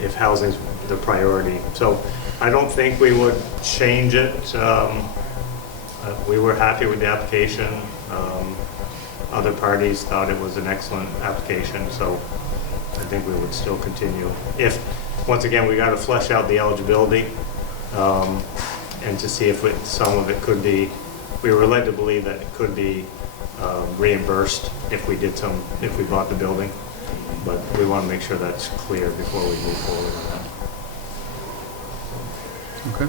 if housing's the priority. So I don't think we would change it. We were happy with the application. Other parties thought it was an excellent application. So I think we would still continue. If, once again, we got to flesh out the eligibility. And to see if some of it could be, we were led to believe that it could be reimbursed if we bought the building, but we want to make sure that's clear before we move forward on that. Okay.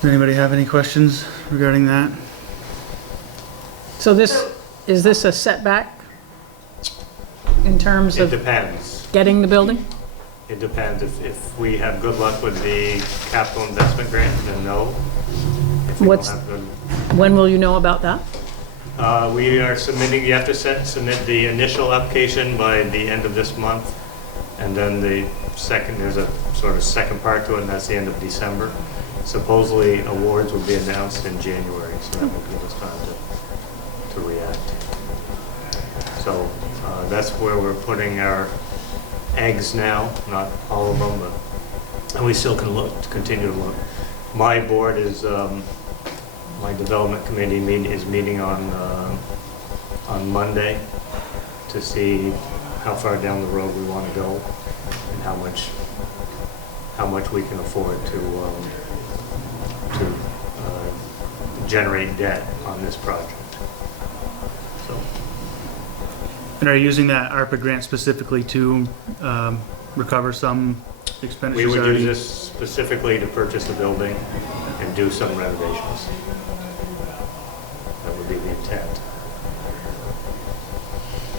Does anybody have any questions regarding that? So is this a setback in terms It of depends. getting the building? It depends. If we have good luck with the capital investment grant, then no. If we don't have good, When will you know about that? we are submitting, you have to submit the initial application by the end of this month. And then there's a sort of second part to it, and that's the end of December. Supposedly awards will be announced in January, so that will give us time to react. So that's where we're putting our eggs now, not all of them, but and we still can continue to look. My board is, my development committee is meeting on on Monday to see how far down the road we want to go and how much we can afford to generate debt on this project. So, And are you using that ARPA grant specifically to recover some we expenditures would already? use this specifically to purchase a building and do some renovations. That would be the intent.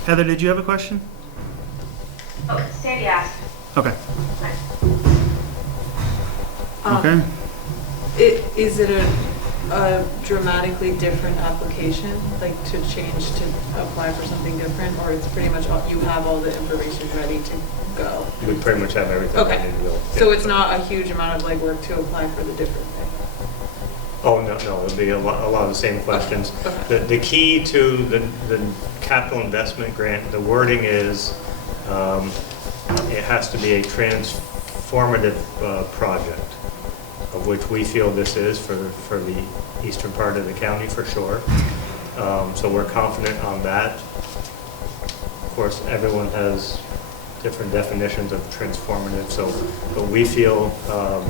Heather, did you have a question? Oh, Sandy asked. Okay. Um, Okay. Is it a dramatically different application, like to change to apply for something different, or it's pretty much you have all the information ready to go? We pretty much have everything Okay. ready to go. So Yeah. it's not a huge amount of legwork to apply for the different thing? Oh, no, it'll be a lot of the same questions. Okay. The key to the capital investment grant, the wording is, it has to be a transformative project, of which we feel this is for the eastern part of the county for sure. So we're confident on that. Of course, everyone has different definitions of transformative, but we feel,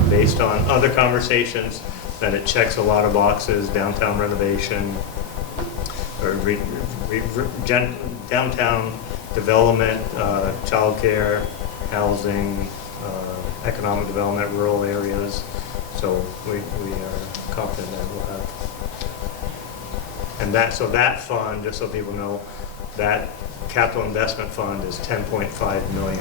based on other conversations, that it checks a lot of boxes: downtown renovation, or downtown development, childcare, housing, economic development, rural areas. So we are confident that we'll have. And that fund, just so people know, that capital investment fund is $10.5 million,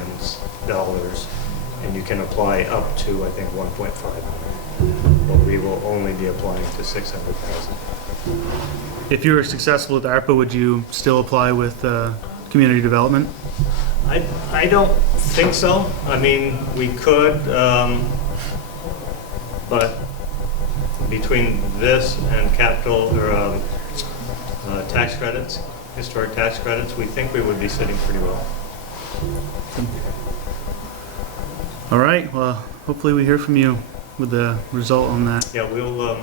and you can apply up to, I think, 1.5 million. But we will only be applying to 600,000. If you were successful with ARPA, would you still apply with community development? I don't think so. I mean, we could, but between this and capital or tax credits, historic tax credits, we think we would be sitting pretty well. All right, well, hopefully we hear from you with the result on that. Yeah, we'll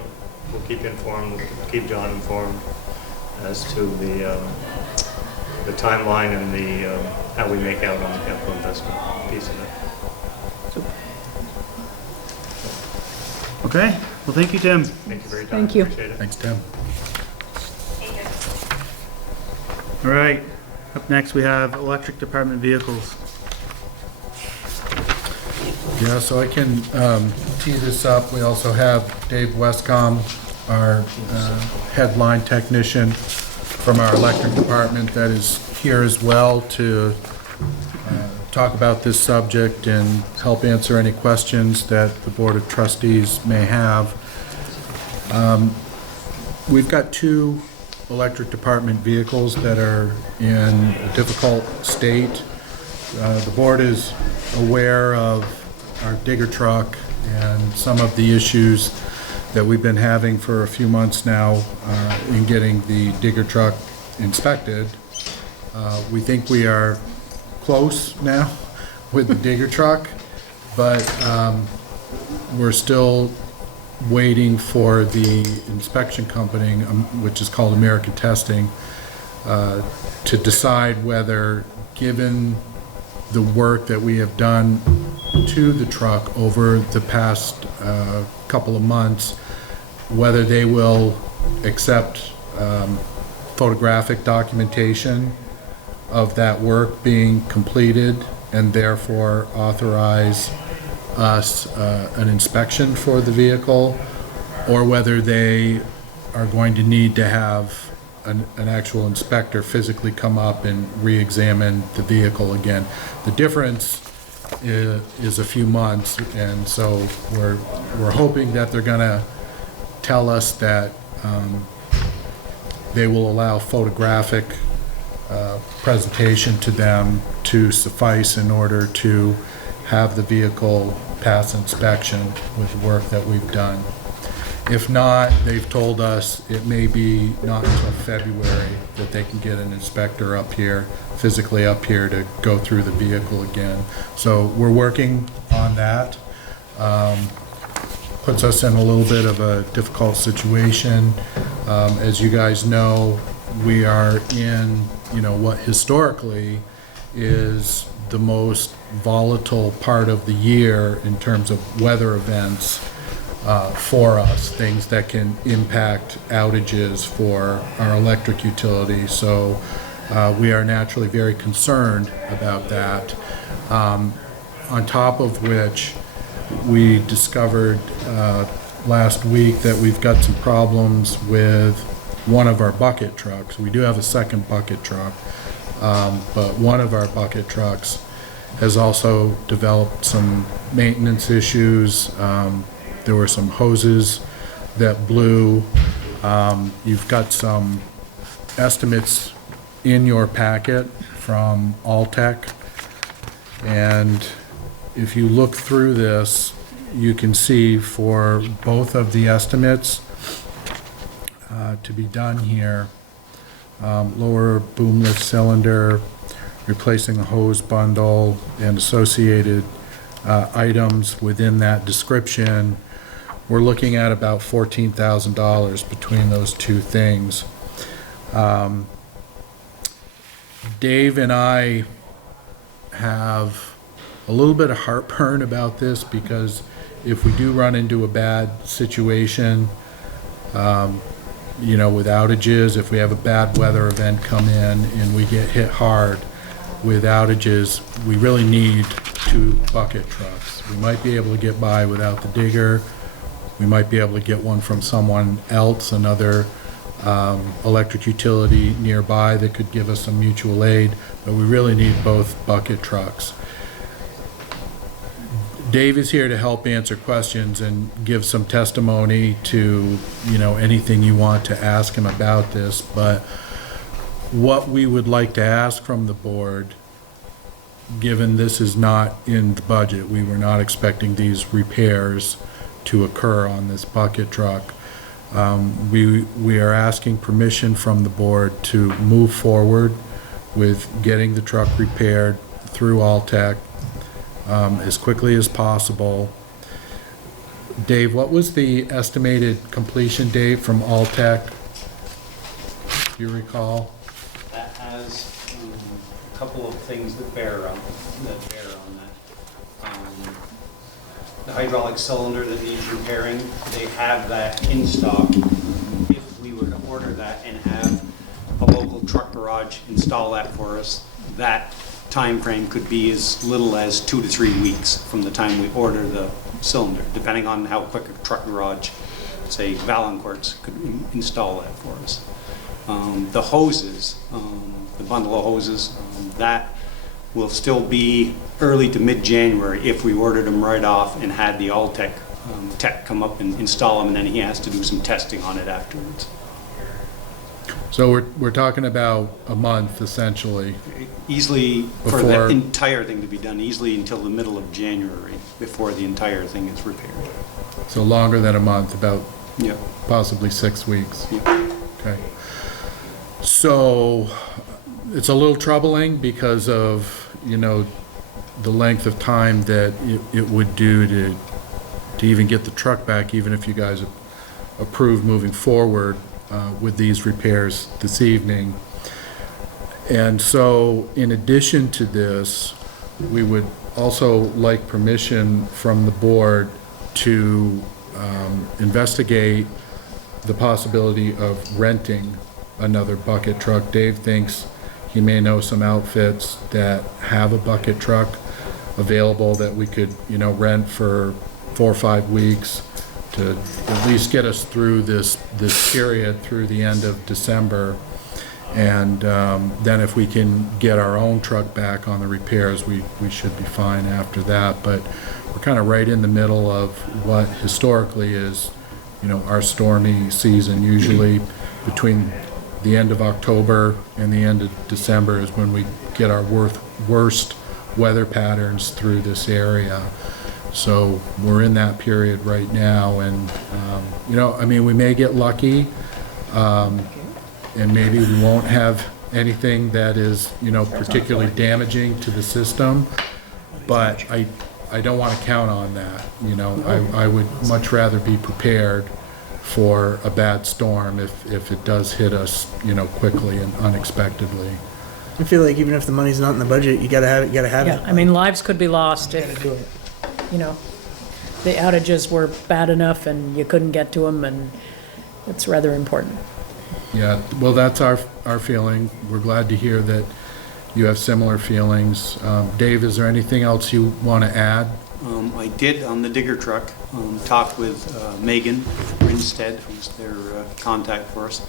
keep you informed, we'll keep John informed as to the timeline and the how we make out on the capital investment piece of it. Okay, well, thank you, Tim. Thank you for your time. Thank you. Appreciate it. Thanks, Tim. All right, up next we have electric department vehicles. Yeah, so I can tee this up. We also have Dave Westcomb, our headline technician from our electric department, that is here as well to talk about this subject and help answer any questions that the Board of Trustees may have. We've got two electric department vehicles that are in a difficult state. The board is aware of our digger truck and some of the issues that we've been having for a few months now in getting the digger truck inspected. We think we are close now with the digger truck, but we're still waiting for the inspection company, which is called American Testing, to decide whether, given the work that we have done to the truck over the past couple of months, whether they will accept photographic documentation of that work being completed and therefore authorize us an inspection for the vehicle, or whether they are going to need to have an actual inspector physically come up and re-examine the vehicle again. The difference is a few months, and so we're hoping that they're gonna tell us that they will allow photographic presentation to them to suffice in order to have the vehicle pass inspection with the work that we've done. If not, they've told us it may be not until February that they can get an inspector up here, physically up here, to go through the vehicle again. So we're working on that. Puts us in a little bit of a difficult situation. As you guys know, we are in, what historically is the most volatile part of the year in terms of weather events for us, things that can impact outages for our electric utility. So we are naturally very concerned about that. On top of which, we discovered last week that we've got some problems with one of our bucket trucks. We do have a second bucket truck, but one of our bucket trucks has also developed some maintenance issues. There were some hoses that blew. You've got some estimates in your packet from Alltech, and if you look through this, you can see for both of the estimates to be done here, lower boom lift cylinder, replacing a hose bundle, and associated items within that description, we're looking at about $14,000 between those two things. Dave and I have a little bit of heartburn about this, because if we do run into a bad situation, with outages, if we have a bad weather event come in and we get hit hard with outages, we really need 2 bucket trucks. We might be able to get by without the digger. We might be able to get one from someone else, another electric utility nearby that could give us some mutual aid, but we really need both bucket trucks. Dave is here to help answer questions and give some testimony to, anything you want to ask him about this, but what we would like to ask from the board, given this is not in the budget, we were not expecting these repairs to occur on this bucket truck. We are asking permission from the board to move forward with getting the truck repaired through Alltech as quickly as possible. Dave, what was the estimated completion date from Alltech? Do you recall? That has a couple of things that bear on that. The hydraulic cylinder that needs repairing, they have that in stock. If we were to order that and have a local truck garage install that for us, that time frame could be as little as 2 to 3 weeks from the time we order the cylinder, depending on how quick a truck garage, say Valancourt's, could install that for us. The hoses, the bundle of hoses, that will still be early to mid-January if we ordered them right off and had the Alltech tech come up and install them, and then he has to do some testing on it afterwards. So we're talking about a month, essentially. Easily, for the entire thing to be done, easily until the middle of January before the entire thing is repaired. So longer than a month, about Yep. possibly 6 weeks. Yep. Okay. So it's a little troubling because of, the length of time that it would do to even get the truck back, even if you guys approve moving forward with these repairs this evening. And so in addition to this, we would also like permission from the board to investigate the possibility of renting another bucket truck. Dave thinks he may know some outfits that have a bucket truck available that we could, rent for 4 or 5 weeks to at least get us through this period through the end of December. And then if we can get our own truck back on the repairs, we should be fine after that. But we're kind of right in the middle of what historically is, our stormy season. Usually between the end of October and the end of December is when we get our worst weather patterns through this area. So we're in that period right now, and we may get lucky, and maybe we won't have anything that is, particularly damaging to the system, but I don't want to count on that. I would much rather be prepared for a bad storm if it does hit us, quickly and unexpectedly. I feel like even if the money's not in the budget, you gotta have it, you gotta have Yeah, it. I mean, lives could be lost Gotta if, do it. the outages were bad enough and you couldn't get to them, and it's rather important. Yeah, well, that's our feeling. We're glad to hear that you have similar feelings. Dave, is there anything else you want to add? I did on the digger truck, talk with Megan Rinstead, who's their contact for us.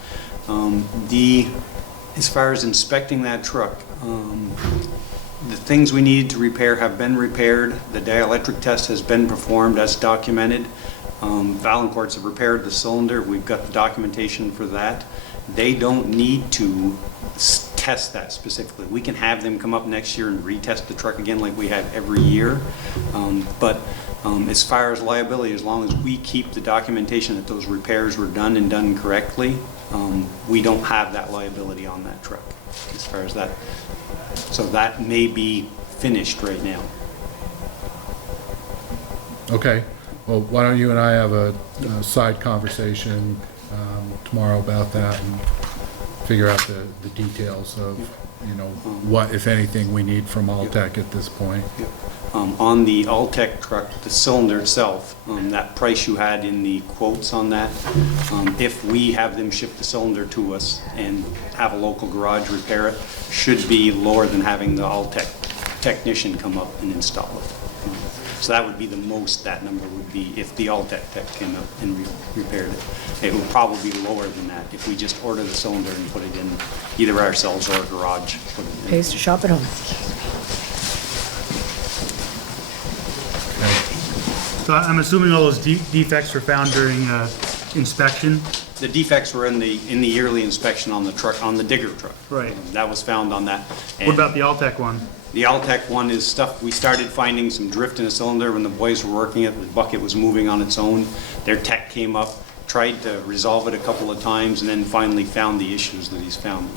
As far as inspecting that truck, the things we needed to repair have been repaired. The dielectric test has been performed as documented. Valancourts have repaired the cylinder. We've got the documentation for that. They don't need to test that specifically. We can have them come up next year and retest the truck again like we have every year. But as far as liability, as long as we keep the documentation that those repairs were done and done correctly, we don't have that liability on that truck as far as that. So that may be finished right now. Okay, well, why don't you and I have a side conversation tomorrow about that and figure out the details of, what, if anything, we need from Alltech at this point. On the Alltech truck, the cylinder itself, that price you had in the quotes on that, if we have them ship the cylinder to us and have a local garage repair it, should be lower than having the Alltech technician come up and install it. So that would be the most that number would be if the Alltech tech came up and repaired it. It would probably be lower than that if we just order the cylinder and put it in either ourselves or a garage. Put it in. Pays to shop at home. So I'm assuming all those defects were found during inspection? The defects were in the yearly inspection on the truck, on the digger truck. Right. That was found on that. What about the Alltech one? The Alltech one is stuff, we started finding some drift in the cylinder when the boys were working it, the bucket was moving on its own. Their tech came up, tried to resolve it a couple of times, and then finally found the issues that he's found.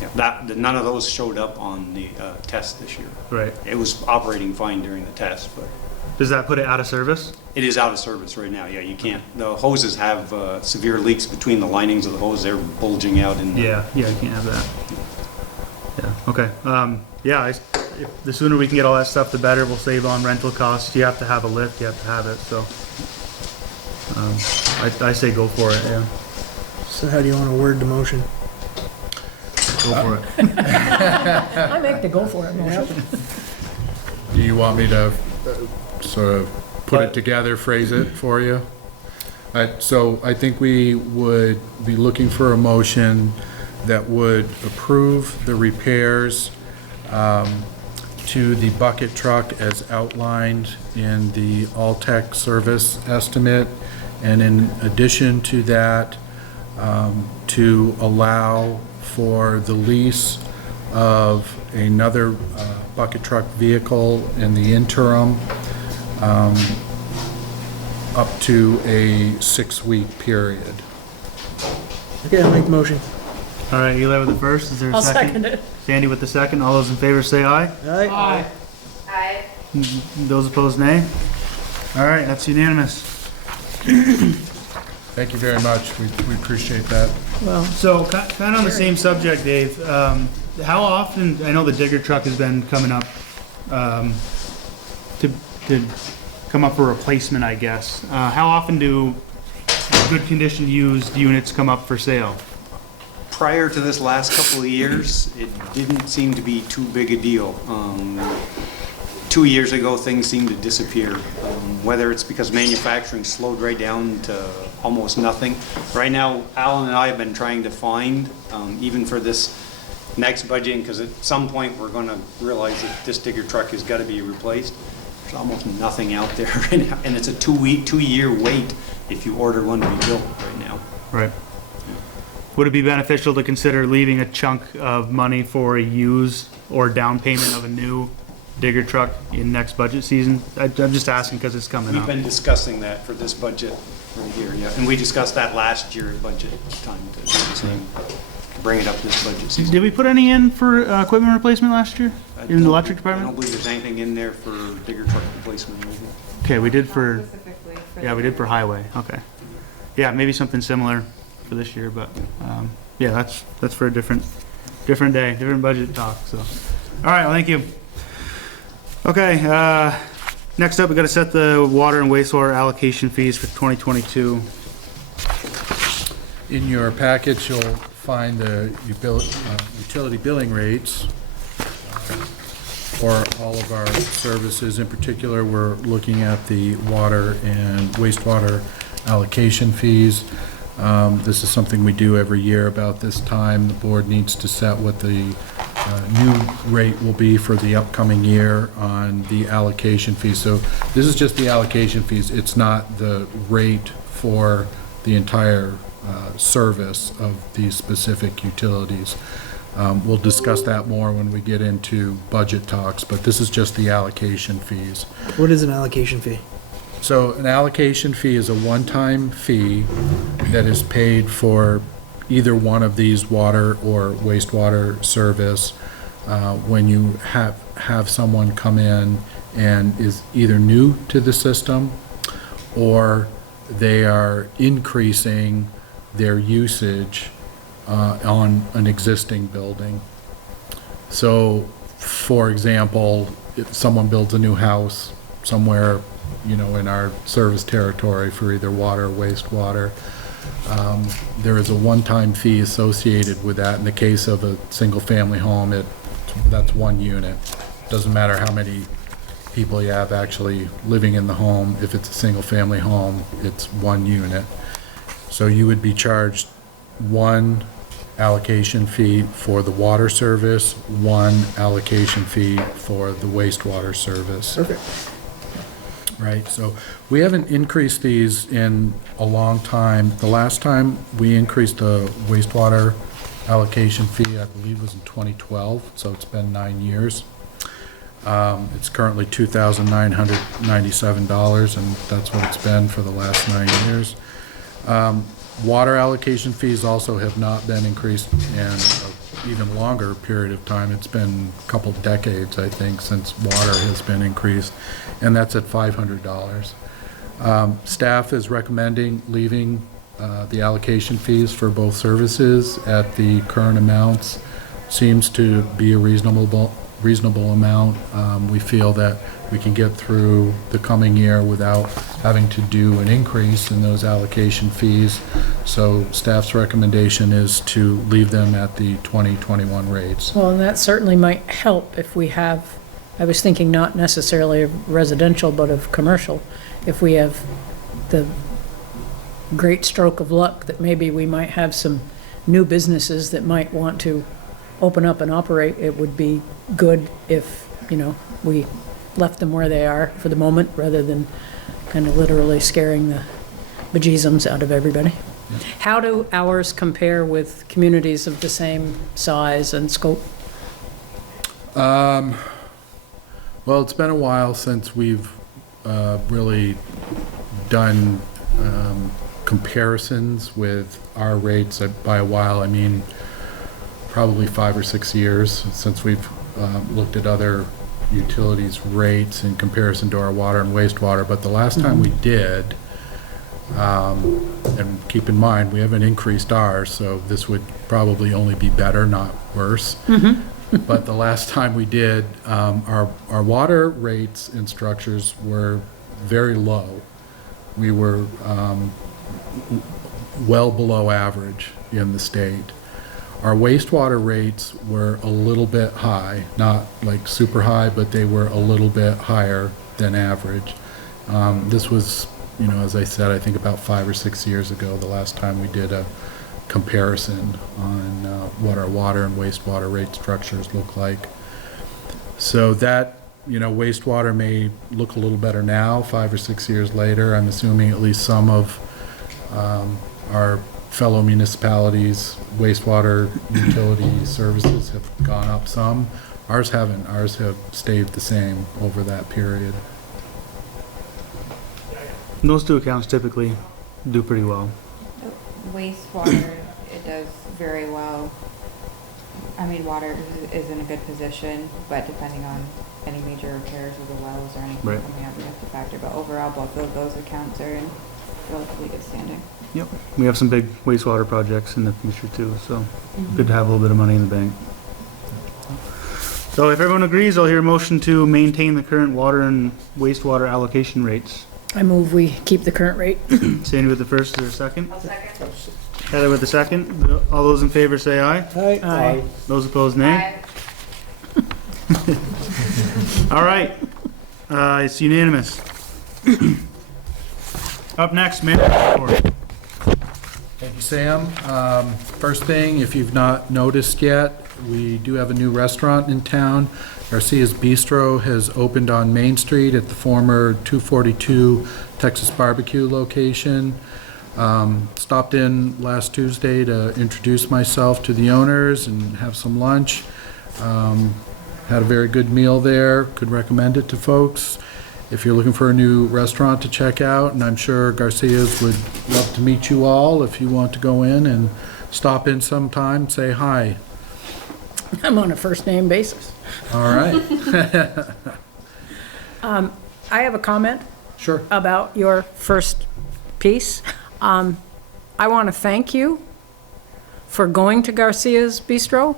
Yeah, none of those showed up on the test this year. Right. It was operating fine during the test, but Does that put it out of service? it is out of service right now. Yeah, you can't, the hoses have severe leaks between the linings of the hose, they're bulging out in the... Yeah, you can't have that. Yeah, okay. The sooner we can get all that stuff, the better. We'll save on rental costs. You have to have a lift, you have to have it, so. I say go for it, yeah. So how do you want to word the motion? Go for it. I make the go for it motion. Do you want me to sort of put it together, phrase it for you? So I think we would be looking for a motion that would approve the repairs to the bucket truck as outlined in the Alltech service estimate, and in addition to that, to allow for the lease of another bucket truck vehicle in the interim, up to a 6-week period. Okay, I'll make the motion. All right, Eli with the first, is there a I'll second? second it. Sandy with the second. All those in favor say aye. Aye. Aye. Those opposed, nay. All right, that's unanimous. Thank you very much. We appreciate that. Well, So, kind of on the same subject, Dave, how often, I know the digger truck has been coming up, to come up for replacement, I guess. How often do good condition used units come up for sale? Prior to this last couple of years, it didn't seem to be too big a deal. 2 years ago, things seemed to disappear, whether it's because manufacturing slowed right down to almost nothing. Right now, Alan and I have been trying to find, even for this next budget, because at some point we're going to realize that this digger truck has got to be replaced. There's almost nothing out there right now, and it's a 2-year wait if you order one to be built right now. Right. Would it be beneficial to consider leaving a chunk of money for a used or down payment of a new digger truck in next budget season? I'm just asking because it's coming We've up. been discussing that for this budget right here, yeah. And we discussed that last year at budget time to do the same, bring it up this budget season. Did we put any in for equipment replacement last year in the electric I don't department? believe there's anything in there for digger truck replacement. Okay, we did for, Specifically for Yeah, the we did year. for highway, okay. Yeah, maybe something similar for this year, but, yeah, that's for a different day, different budget talk, so. All right, well, thank you. Okay, next up, we gotta set the water and wastewater allocation fees for 2022. In your package, you'll find the utility billing rates for all of our services. In particular, we're looking at the water and wastewater allocation fees. This is something we do every year about this time. The board needs to set what the new rate will be for the upcoming year on the allocation fees. So this is just the allocation fees. It's not the rate for the entire service of these specific utilities. We'll discuss that more when we get into budget talks, but this is just the allocation fees. What is an allocation fee? So an allocation fee is a one-time fee that is paid for either one of these water or wastewater service when you have someone come in and is either new to the system or they are increasing their usage on an existing building. So, for example, if someone builds a new house somewhere, you know, in our service territory for either water or wastewater, there is a one-time fee associated with that. In the case of a single-family home, that's one unit. Doesn't matter how many people you have actually living in the home. If it's a single-family home, it's one unit. So you would be charged one allocation fee for the water service, one allocation fee for the wastewater service. Okay. Right, so we haven't increased these in a long time. The last time we increased the wastewater allocation fee, I believe, was in 2012, so it's been 9 years. It's currently $2,997, and that's what it's been for the last 9 years. Water allocation fees also have not been increased in an even longer period of time. It's been a couple decades, I think, since water has been increased, and that's at $500. Staff is recommending leaving the allocation fees for both services at the current amounts. Seems to be a reasonable amount. We feel that we can get through the coming year without having to do an increase in those allocation fees. So staff's recommendation is to leave them at the 2021 rates. Well, and that certainly might help if we have, I was thinking not necessarily of residential, but of commercial. If we have the great stroke of luck that maybe we might have some new businesses that might want to open up and operate, it would be good if, you know, we left them where they are for the moment rather than kind of literally scaring the bejesus out of everybody. Yeah. How do ours compare with communities of the same size and scope? Well, it's been a while since we've really done comparisons with our rates. By a while, I mean probably 5 or 6 years since we've looked at other utilities rates in comparison to our water and wastewater. But the last time we did, and keep in mind, we haven't increased ours, so this would probably only be better, not worse. But the last time we did, our water rates and structures were very low. We were well below average in the state. Our wastewater rates were a little bit high, not like super high, but they were a little bit higher than average. This was, you know, as I said, I think about 5 or 6 years ago, the last time we did a comparison on what our water and wastewater rate structures look like. So that, you know, wastewater may look a little better now, 5 or 6 years later. I'm assuming at least some of our fellow municipalities' wastewater utility services have gone up some. Ours haven't. Ours have stayed the same over that period. Those two accounts typically do pretty well. Wastewater, it does very well. I mean, water is in a good position, but depending on any major repairs of the wells or anything Right. coming up, we have to factor. But overall, both of those accounts are in relatively good standing. Yep. We have some big wastewater projects in the future too, so good to have a little bit of money in the bank. So if everyone agrees, I'll hear a motion to maintain the current water and wastewater allocation rates. I move we keep the current rate. Sandy with the first, is there a second? I'll second. Heather with the second. All those in favor say aye. Aye. Those opposed, nay. Aye. All right. It's unanimous. Up next, minute report. Thank you, Sam. First thing, if you've not noticed yet, we do have a new restaurant in town. Garcia's Bistro has opened on Main Street at the former 242 Texas Barbecue location. Stopped in last Tuesday to introduce myself to the owners and have some lunch. Had a very good meal there, could recommend it to folks. If you're looking for a new restaurant to check out, and I'm sure Garcia's would love to meet you all if you want to go in and stop in sometime, say hi. I'm on a first name basis. All right. I have a comment Sure. about your first piece. I want to thank you for going to Garcia's Bistro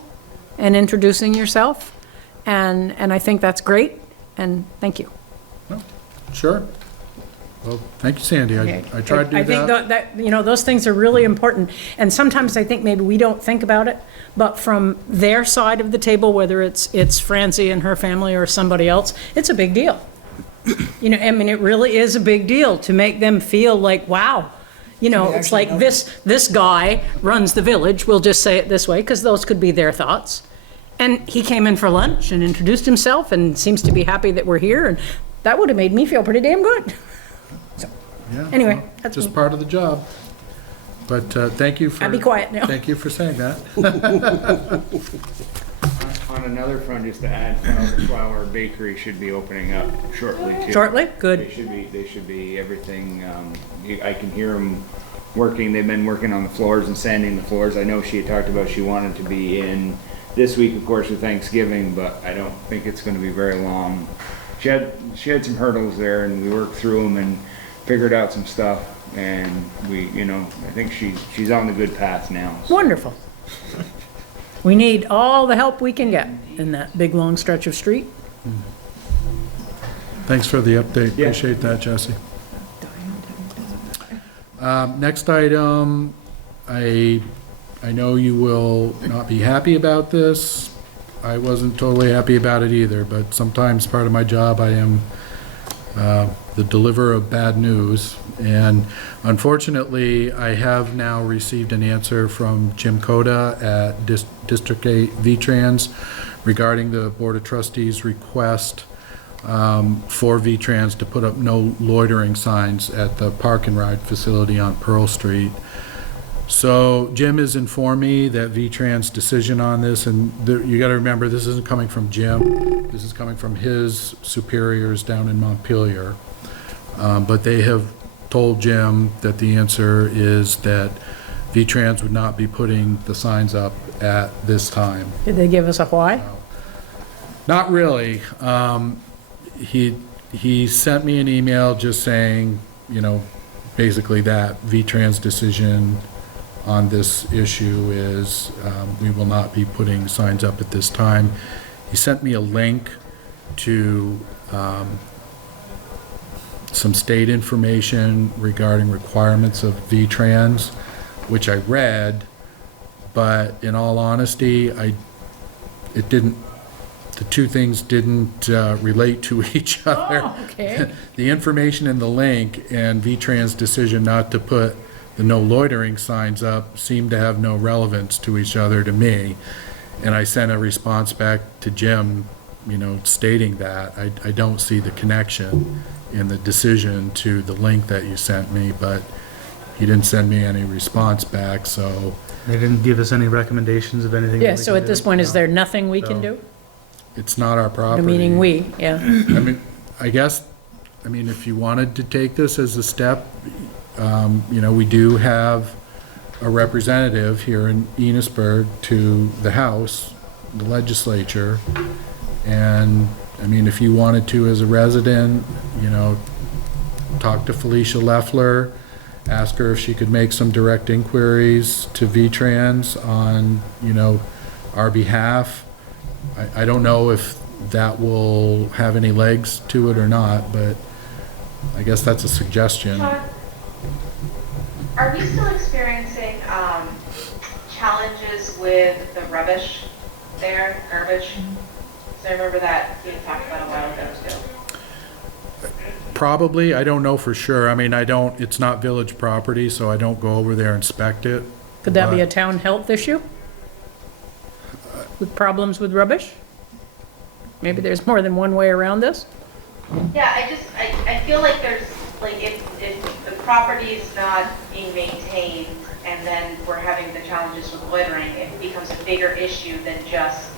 and introducing yourself. And I think that's great, and thank you. Sure. Well, thank you, Sandy. I tried to do I think that. that, you know, those things are really important. And sometimes I think maybe we don't think about it, but from their side of the table, whether it's Francie and her family or somebody else, it's a big deal. You know, I mean, it really is a big deal to make them feel like, wow, you know, it's like this guy runs the village, we'll just say it this way, because those could be their thoughts. And he came in for lunch and introduced himself and seems to be happy that we're here, and that would have made me feel pretty damn good. So, Yeah, anyway, well, that's just me. part of the job. But thank you for. I'll be quiet now. Thank you for saying that. On another front, just to add, Flower Bakery should be opening up shortly too. Shortly? Good. They should be everything, I can hear them working, they've been working on the floors and sanding the floors. I know she had talked about she wanted to be in this week, of course, with Thanksgiving, but I don't think it's gonna be very long. She had some hurdles there, and we worked through them and figured out some stuff, and we, you know, I think she's on the good path now. So. Wonderful. We need all the help we can get in that big, long stretch of street. Thanks for the update. Yeah. Appreciate that, Jesse. Next item, I know you will not be happy about this. I wasn't totally happy about it either, but sometimes part of my job, I am the deliverer of bad news. And unfortunately, I have now received an answer from Jim Coda at District 8 V-Trans regarding the Board of Trustees' request for V-Trans to put up no loitering signs at the park and ride facility on Pearl Street. So Jim has informed me that V-Trans' decision on this, and you gotta remember, this isn't coming from Jim, this is coming from his superiors down in Montpelier. But they have told Jim that the answer is that V-Trans would not be putting the signs up at this time. Did they give us a why? Not really. He sent me an email just saying, you know, basically that V-Trans' decision on this issue is we will not be putting signs up at this time. He sent me a link to some state information regarding requirements of V-Trans, which I read, but in all honesty, the two things didn't relate to each other. Oh, okay. The information in the link and V-Trans' decision not to put the no loitering signs up seemed to have no relevance to each other to me. And I sent a response back to Jim, you know, stating that. I don't see the connection in the decision to the link that you sent me, but he didn't send me any response back, so. They didn't give us any recommendations of anything? Yeah, that we so can at this do? point, is No. there nothing we can So, do? It's not our property. Meaning we, yeah. I mean, I guess, if you wanted to take this as a step, you know, we do have a representative here in Enosburg to the House the legislature. And, I mean, if you wanted to, as a resident, you know, talk to Felicia Leffler, ask her if she could make some direct inquiries to V-Trans on, you know, our behalf. I don't know if that will have any legs to it or not, but I guess that's a suggestion. Sean, are we still experiencing challenges with the rubbish there, garbage? So I remember that being talked about a while ago too. Probably, I don't know for sure. I mean, it's not village property, so I don't go over there and inspect it. Could that be a but- town health issue? With problems with rubbish? Maybe there's more than one way around this? Yeah, I feel like there's, like, if the property's not being maintained and then we're having the challenges with loitering, it becomes a bigger issue than just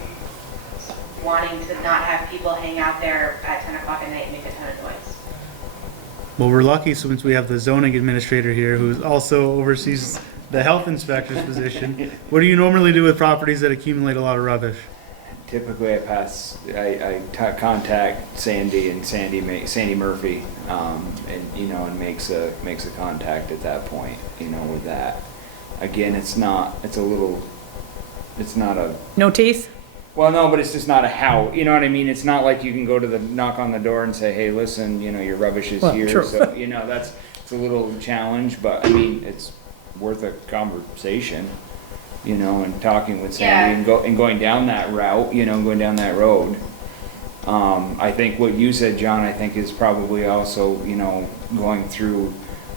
wanting to not have people hang out there at 10 o'clock at night and make a ton of noise. Well, we're lucky since we have the zoning administrator here who also oversees the health inspector's position. What do you normally do with properties that accumulate a lot of rubbish? Typically, I contact Sandy, and Sandy Murphy, and you know, and makes a contact at that point. You know, with that. Again, it's not a. No teeth? Well, no, but it's just not a how. You know what I mean? It's not like you can go to the knock on the door and say, "Hey, listen, you know, your rubbish is Well, here." true. So you know, it's a little challenge, but I mean, it's worth a conversation. You know, and talking with Sandy and going down that route, you know, going down that road. I think what you said, John, I think is probably also, you know, going through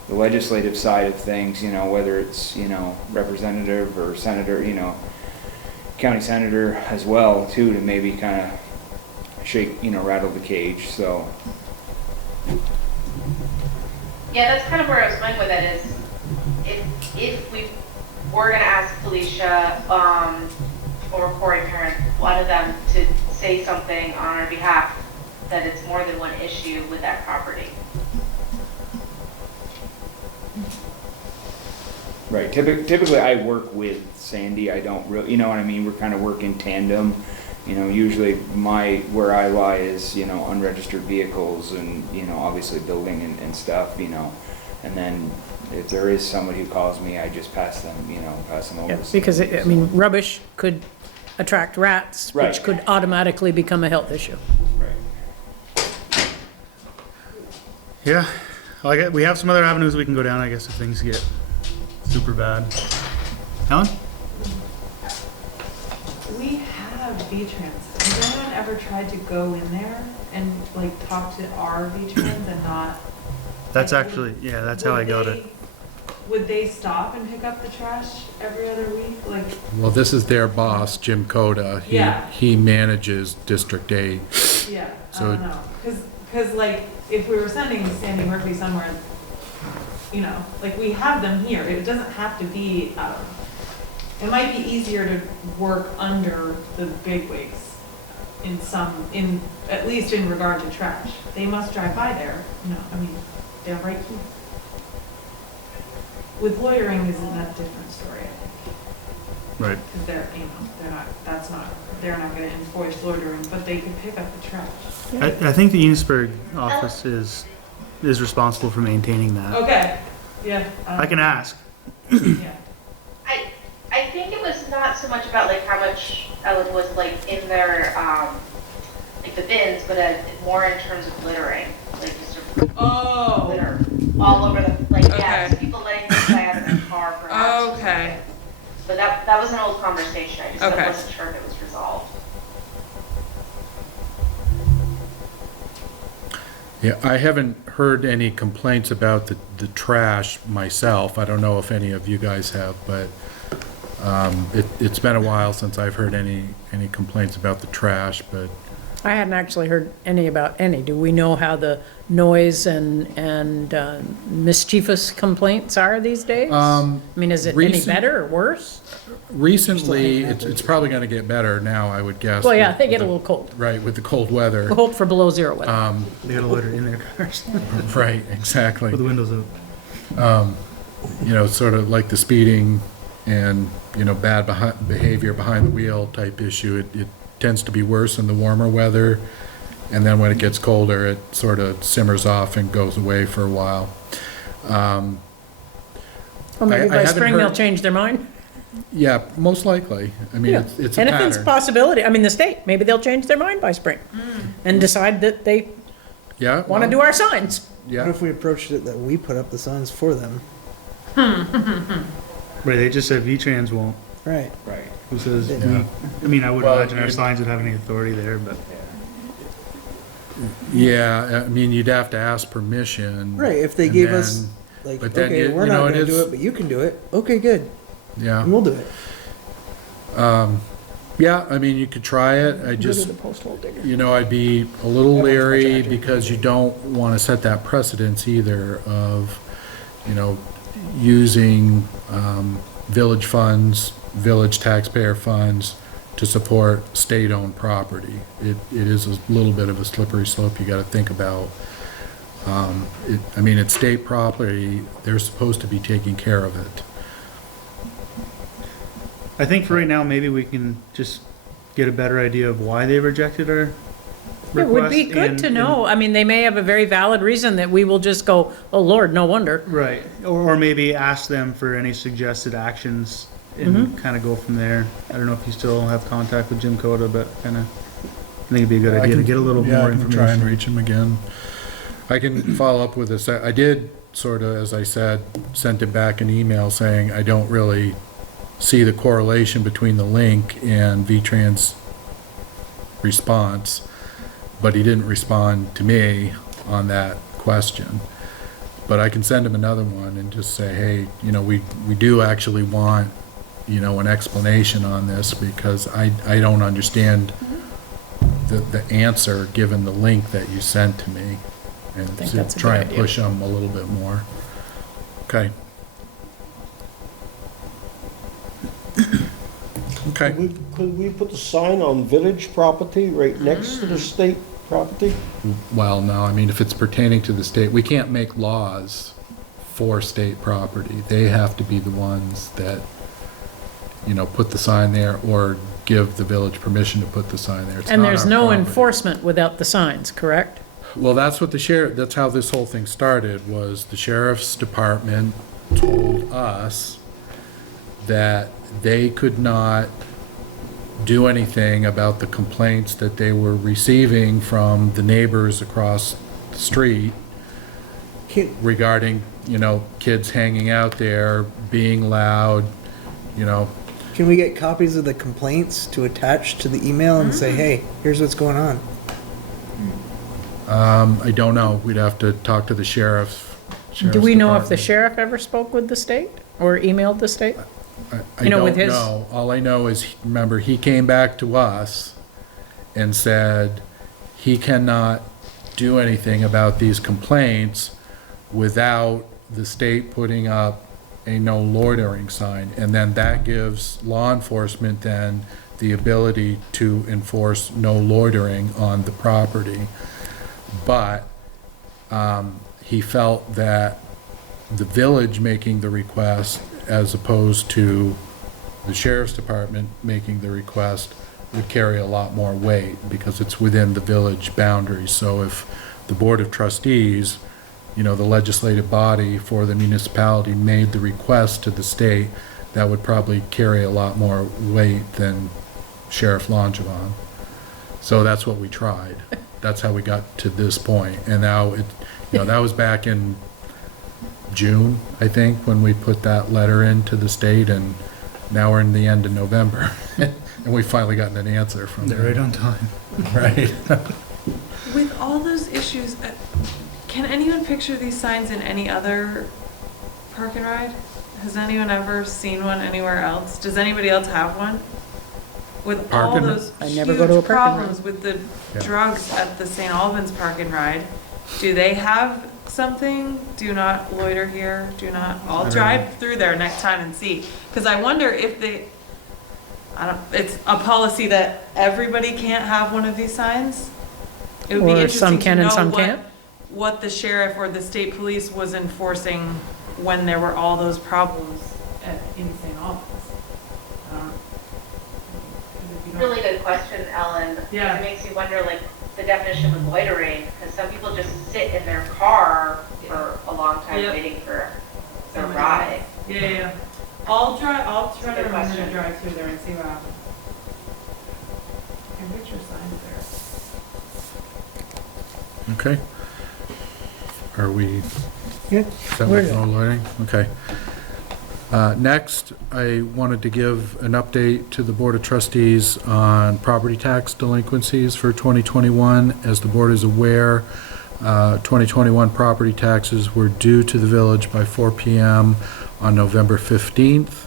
the legislative side of things, you know, whether it's, you know, representative or senator, you know, county senator as well, too, to maybe kind of shake, you know, rattle the cage, so. Yeah, that's kind of where I was going with it is if we're going to ask Felicia or Corey Parent, one of them, to say something on our behalf that it's more than one issue with that property. Right, typically I work with Sandy, I don't really, you know what I mean, we're kind of work in tandem. You know, usually where I lie is, you know, unregistered vehicles and, you know, obviously building and stuff, you know, and then if there is somebody who calls me, I just pass them over. Yeah, to because, Sandy, I mean, rubbish could attract rats, which Right. could automatically become a health issue. Right. Yeah, we have some other avenues we can go down, I guess, if things get super bad. Helen? We have V-Trans. Has anyone ever tried to go in there and like talk to our V-Trans and not? That's like, actually, yeah, that's how I got it. Would they stop and pick up the trash every other week? Like, Well, this is their boss, Jim Coda. Yeah. He manages District 8. yeah, I So- don't know. Cause like, if we were sending Sandy Murphy somewhere, you know, like we have them here. It doesn't have to be, it might be easier to work under the bigwigs at least in regard to trash. They must drive by there, you know, I mean, they're right here. With loitering is a different story, I think. Right. Because they're not gonna enforce loitering, but they can pick up the trash. I think the Enosburg office is responsible for maintaining that. Okay, yeah. I can ask. Yeah. I think it was not so much about like how much Ellen was like in their like the bins, but more in terms of littering, like just sort of litter all over the just people letting things die out of their car perhaps. Okay. But that was an old conversation. I just wasn't sure if it was resolved. Yeah, I haven't heard any complaints about the trash myself. I don't know if any of you guys have, but it's been a while since I've heard any complaints about the trash, but I hadn't actually heard about any. Do we know how the noise and mischievous complaints are these days? I mean, is it any better or worse? recently, it's probably gonna get better now, I would guess. Well, yeah, with they get a the- little cold. Right, with the cold weather. We'll hope for below zero weather. They got a litter in their cars. Right, exactly. With the windows up. You know, sort of like the speeding and, bad behavior behind the wheel type issue. It tends to be worse in the warmer weather, and then when it gets colder, it sort of simmers off and goes away for a while. Or maybe I by haven't spring they'll heard- change their mind. Yeah, most likely. I mean, Yeah. it's a And if it's a pattern. possibility, I mean, the state, maybe they'll change their mind by spring and decide that they Yeah. want to do our signs. What Yeah, if we approached it that we put up the signs for them? Right, they just said V-Trans won't. Right. Right. Who says Yeah. I mean, I wouldn't Well, imagine our it- signs would have any authority there, but. yeah, I mean, you'd have to ask permission. Right, if they and gave us, then- like, but then okay, you- we're you know, not it gonna do is- it, but you can do it. Okay, good. Yeah. And we'll do it. Yeah, I mean, you could try it. I just, the post hole digger. I'd be a little leery because you don't want to set that precedence either of, using village funds, village taxpayer funds to support state-owned property. It is a little bit of a slippery slope you got to think about. It's state property. They're supposed to be taking care of it. I think for right now, maybe we can just get a better idea of why they rejected our It would be request good and- to know. I mean, they may have a very valid reason that we will just go, oh, Lord, no wonder. Right, or maybe ask them for any suggested actions and kind of go from there. I don't know if you still have contact with Jim Coda, but I think it'd be a good idea to get a little Yeah, more I can information. try and reach him again. I can follow up with this. I did sort of, as I said, sent it back an email saying I don't really see the correlation between the link and V-Trans response, but he didn't respond to me on that question. But I can send him another one and just say, hey, we do actually want, an explanation on this because I don't understand the answer given the link that you sent to me. And think to that's a try good and idea. push them a little bit more. Okay. Okay. Could we put the sign on village property right next to the state property? Well, no, if it's pertaining to the state, we can't make laws for state property. They have to be the ones that, put the sign there or give the village permission to put the sign there. It's And not there's our no property. enforcement without the signs, correct? Well, that's what that's how this whole thing started, was the sheriff's department told us that they could not do anything about the complaints that they were receiving from the neighbors across the street regarding, kids hanging out there, being loud, Can we get copies of the complaints to attach to the email and say, hey, here's what's going on? I don't know. We'd have to talk to the sheriff's Do we know if the department. sheriff ever spoke with the state or emailed the state? I You know, don't with his- know. All I know is, remember, he came back to us and said he cannot do anything about these complaints without the state putting up a no loitering sign. And then that gives law enforcement then the ability to enforce no loitering on the property. But he felt that the village making the request as opposed to the sheriff's department making the request would carry a lot more weight because it's within the village boundaries. So if the Board of Trustees, the legislative body for the municipality, made the request to the state, that would probably carry a lot more weight than Sheriff Langevin. So that's what we tried. That's how we got to this point. And now that was back in June, I think, when we put that letter into the state, and now we're in the end of November. And we finally gotten an answer from They're them. right on time. Right. With all those issues, can anyone picture these signs in any other park and ride? Has anyone ever seen one anywhere else? Does anybody else have one? With Park all and- those I never go to a huge park and ride. problems with the Yeah. drugs at the St. Albans Park and Ride, do they have something? Do not loiter here, I'll drive through there next time and see. Because I wonder if it's a policy that everybody can't have one of these signs? It would be Or interesting some to can and know some can't? what the sheriff or the state police was enforcing when there were all those problems. at anything off. Really good question, Ellen. Yeah. It makes you wonder, like, the definition of loitering, because some people just sit in their car for a long time Yep. waiting for their Somebody ride. Yeah. I'll try to Good remember question. to drive through there and see what happens. And picture signs there. Okay. Are we? Yeah. Set with no loitering? Okay. Next, I wanted to give an update to the Board of Trustees on property tax delinquencies for 2021. As the board is aware, 2021 property taxes were due to the village by 4 p.m. on November 15th.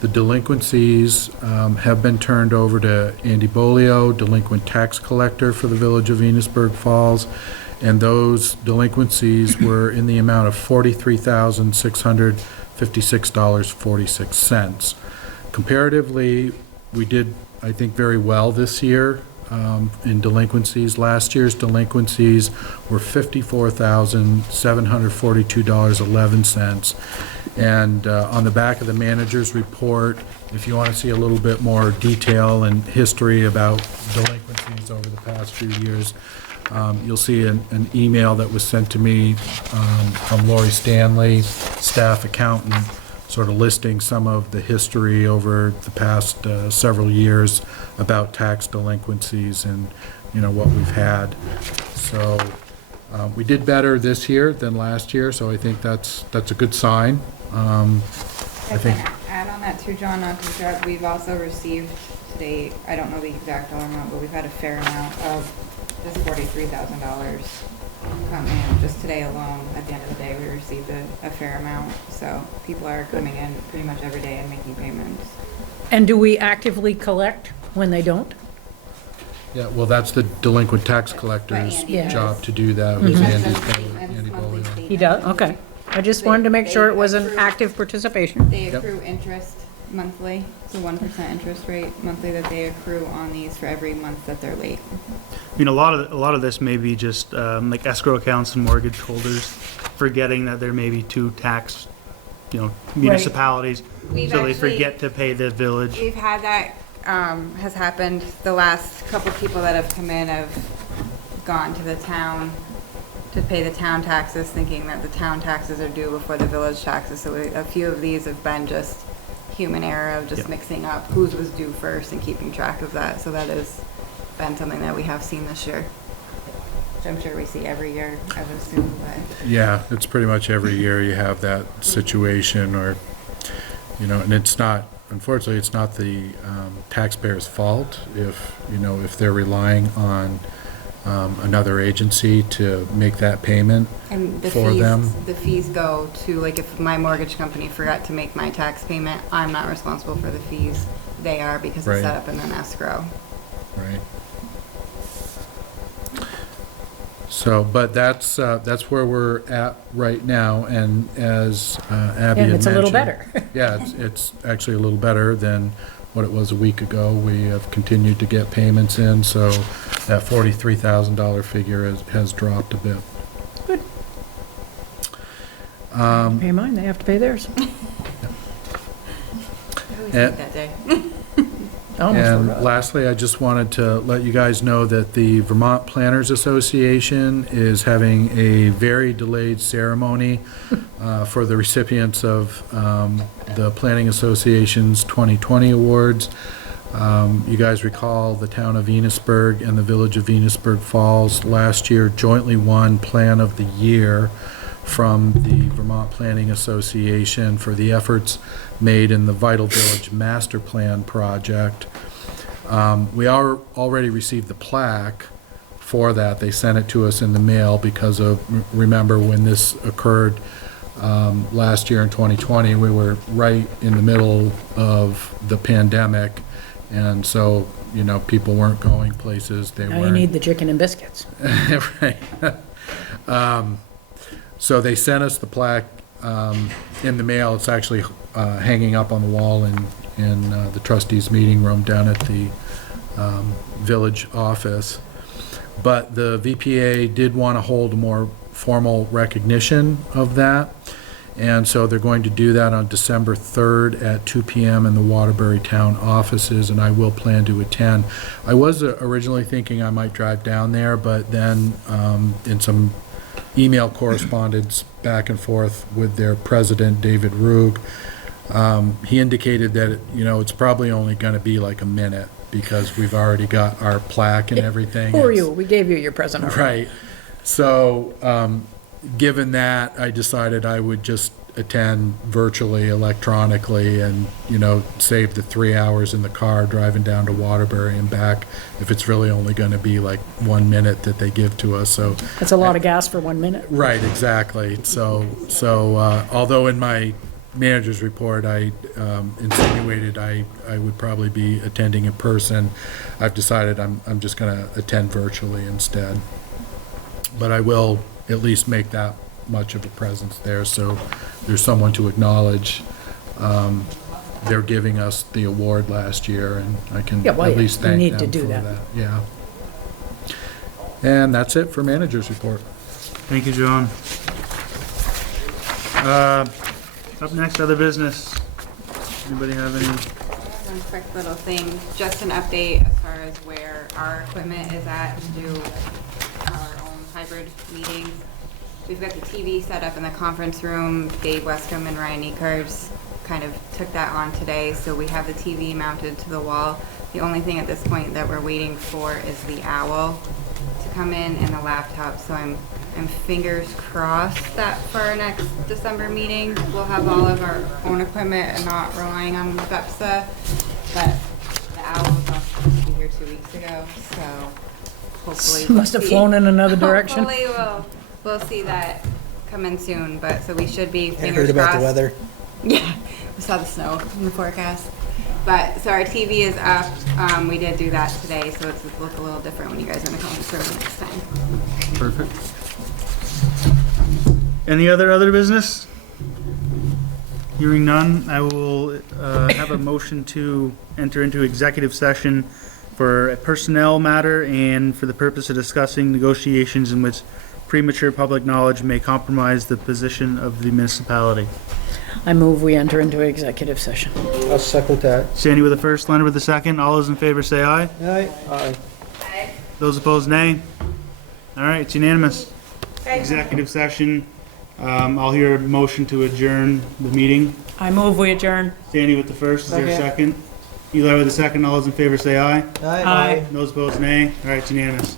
The delinquencies have been turned over to Andy Bolio, delinquent tax collector for the village of Enosburg Falls, and those delinquencies were in the amount of $43,656.46. Comparatively, we did, I think, very well this year in delinquencies. Last year's delinquencies were $54,742.11. And on the back of the manager's report, if you want to see a little bit more detail and history about delinquencies over the past few years, you'll see an email that was sent to me from Lori Stanley, staff accountant, sort of listing some of the history over the past several years about tax delinquencies and, you know, what we've had. So we did better this year than last year, so I think that's a good sign. I think. Add on that too, John, not to interrupt, we've also received today, I don't know the exact dollar amount, but we've had a fair amount of this $43,000 come in. Just today alone, at the end of the day, we received a fair amount. So people are coming in pretty much every day and making payments. And do we actively collect when they don't? Yeah, well, that's the delinquent tax collector's Andy job does. to do that with Andy Bolio. He does, okay. I just wanted to make sure it was an active participation. They accrue interest monthly. It's a 1% interest rate monthly that they accrue on these for every month that they're late. I mean, a lot of this may be just like escrow accounts and mortgage holders forgetting that there may be two tax, municipalities, We've so they actually- forget to pay the village. We've had that, has happened. The last couple people that have come in have gone to the town to pay the town taxes, thinking that the town taxes are due before the village taxes. So a few of these have been just human error of just mixing up whose was due first and keeping track of that. So that has been something that we have seen this year, which I'm sure we see every year, I would assume, but. Yeah, it's pretty much every year you have that situation, or, and it's not, unfortunately, it's not the taxpayer's fault if they're relying on another agency to make that payment And the for them. The fees go to, like, if my mortgage company forgot to make my tax payment, I'm not responsible for the fees. They are, because Right. it's set up in an escrow. Right. So, but that's where we're at right now, and as Abby had And it's a little mentioned- better. Yeah, it's actually a little better than what it was a week ago. We have continued to get payments in, so that $43,000 figure has dropped a bit. Good. Pay mine, they have to pay theirs. I always And- think that day. I almost And forgot. lastly, I just wanted to let you guys know that the Vermont Planners Association is having a very delayed ceremony for the recipients of the Planning Association's 2020 awards. You guys recall the town of Enosburg and the village of Enosburg Falls last year jointly won Plan of the Year from the Vermont Planning Association for the efforts made in the Vital Village Master Plan project. We already received the plaque for that. They sent it to us in the mail because of, remember when this occurred last year in 2020, we were right in the middle of the pandemic, and so, people weren't going places. They Now you weren't. need the chicken and biscuits. Right. So they sent us the plaque in the mail. It's actually hanging up on the wall in the trustees' meeting room down at the village office. But the VPA did want to hold a more formal recognition of that. And so they're going to do that on December 3rd at 2 PM in the Waterbury Town offices, and I will plan to attend. I was originally thinking I might drive down there, but then in some email correspondence back and forth with their president, David Rugg, he indicated that, it's probably only going to be like a minute because we've already got our plaque and everything. Who are you? We gave you your present already. Right. So, given that, I decided I would just attend virtually, electronically, and, save the 3 hours in the car driving down to Waterbury and back, if it's really only going to be like 1 minute that they give to us, so. That's a lot of gas for 1 minute. Right, exactly. So, although in my manager's report, I insinuated I would probably be attending in person, I've decided I'm just going to attend virtually instead. But I will at least make that much of a presence there, so there's someone to acknowledge they're giving us the award last year, and I can at least thank them need to do for that. Yeah. And that's it for manager's report. Thank you, John. Up next, other business. Anybody have any? One quick little thing, just an update as far as where our equipment is at to do our own hybrid meetings. We've got the TV set up in the conference room. Dave Westcomb and Ryan Eakers kind of took that on today, so we have the TV mounted to the wall. The only thing at this point that we're waiting for is the owl to come in and the laptop, so I'm fingers crossed that for our next December meeting, we'll have all of our own equipment and not relying on BEPSA. But the owl was also supposed to be here 2 weeks ago, so hopefully Must have flown in another direction. Hopefully we'll see that come in soon, but so we should be I fingers heard about crossed. the weather. Yeah, we saw the snow in the forecast. But, so our TV is up. We did do that today, so it's look a little different when you guys are in the conference room next time. Perfect. Any other business? Hearing none, I will have a motion to enter into executive session for a personnel matter and for the purpose of discussing negotiations in which premature public knowledge may compromise the position of the municipality. I move we enter into executive session. I'll second that. Sandy with the first, Leonard with the second. All those in favor say aye. Aye. Aye. Those opposed, nay. All right, it's unanimous. Executive session. I'll hear a motion to adjourn the meeting. I move we adjourn. Sandy with the first, is there a second? Eli with the second. All those in favor say aye. Aye. Those opposed, nay. All right, it's unanimous.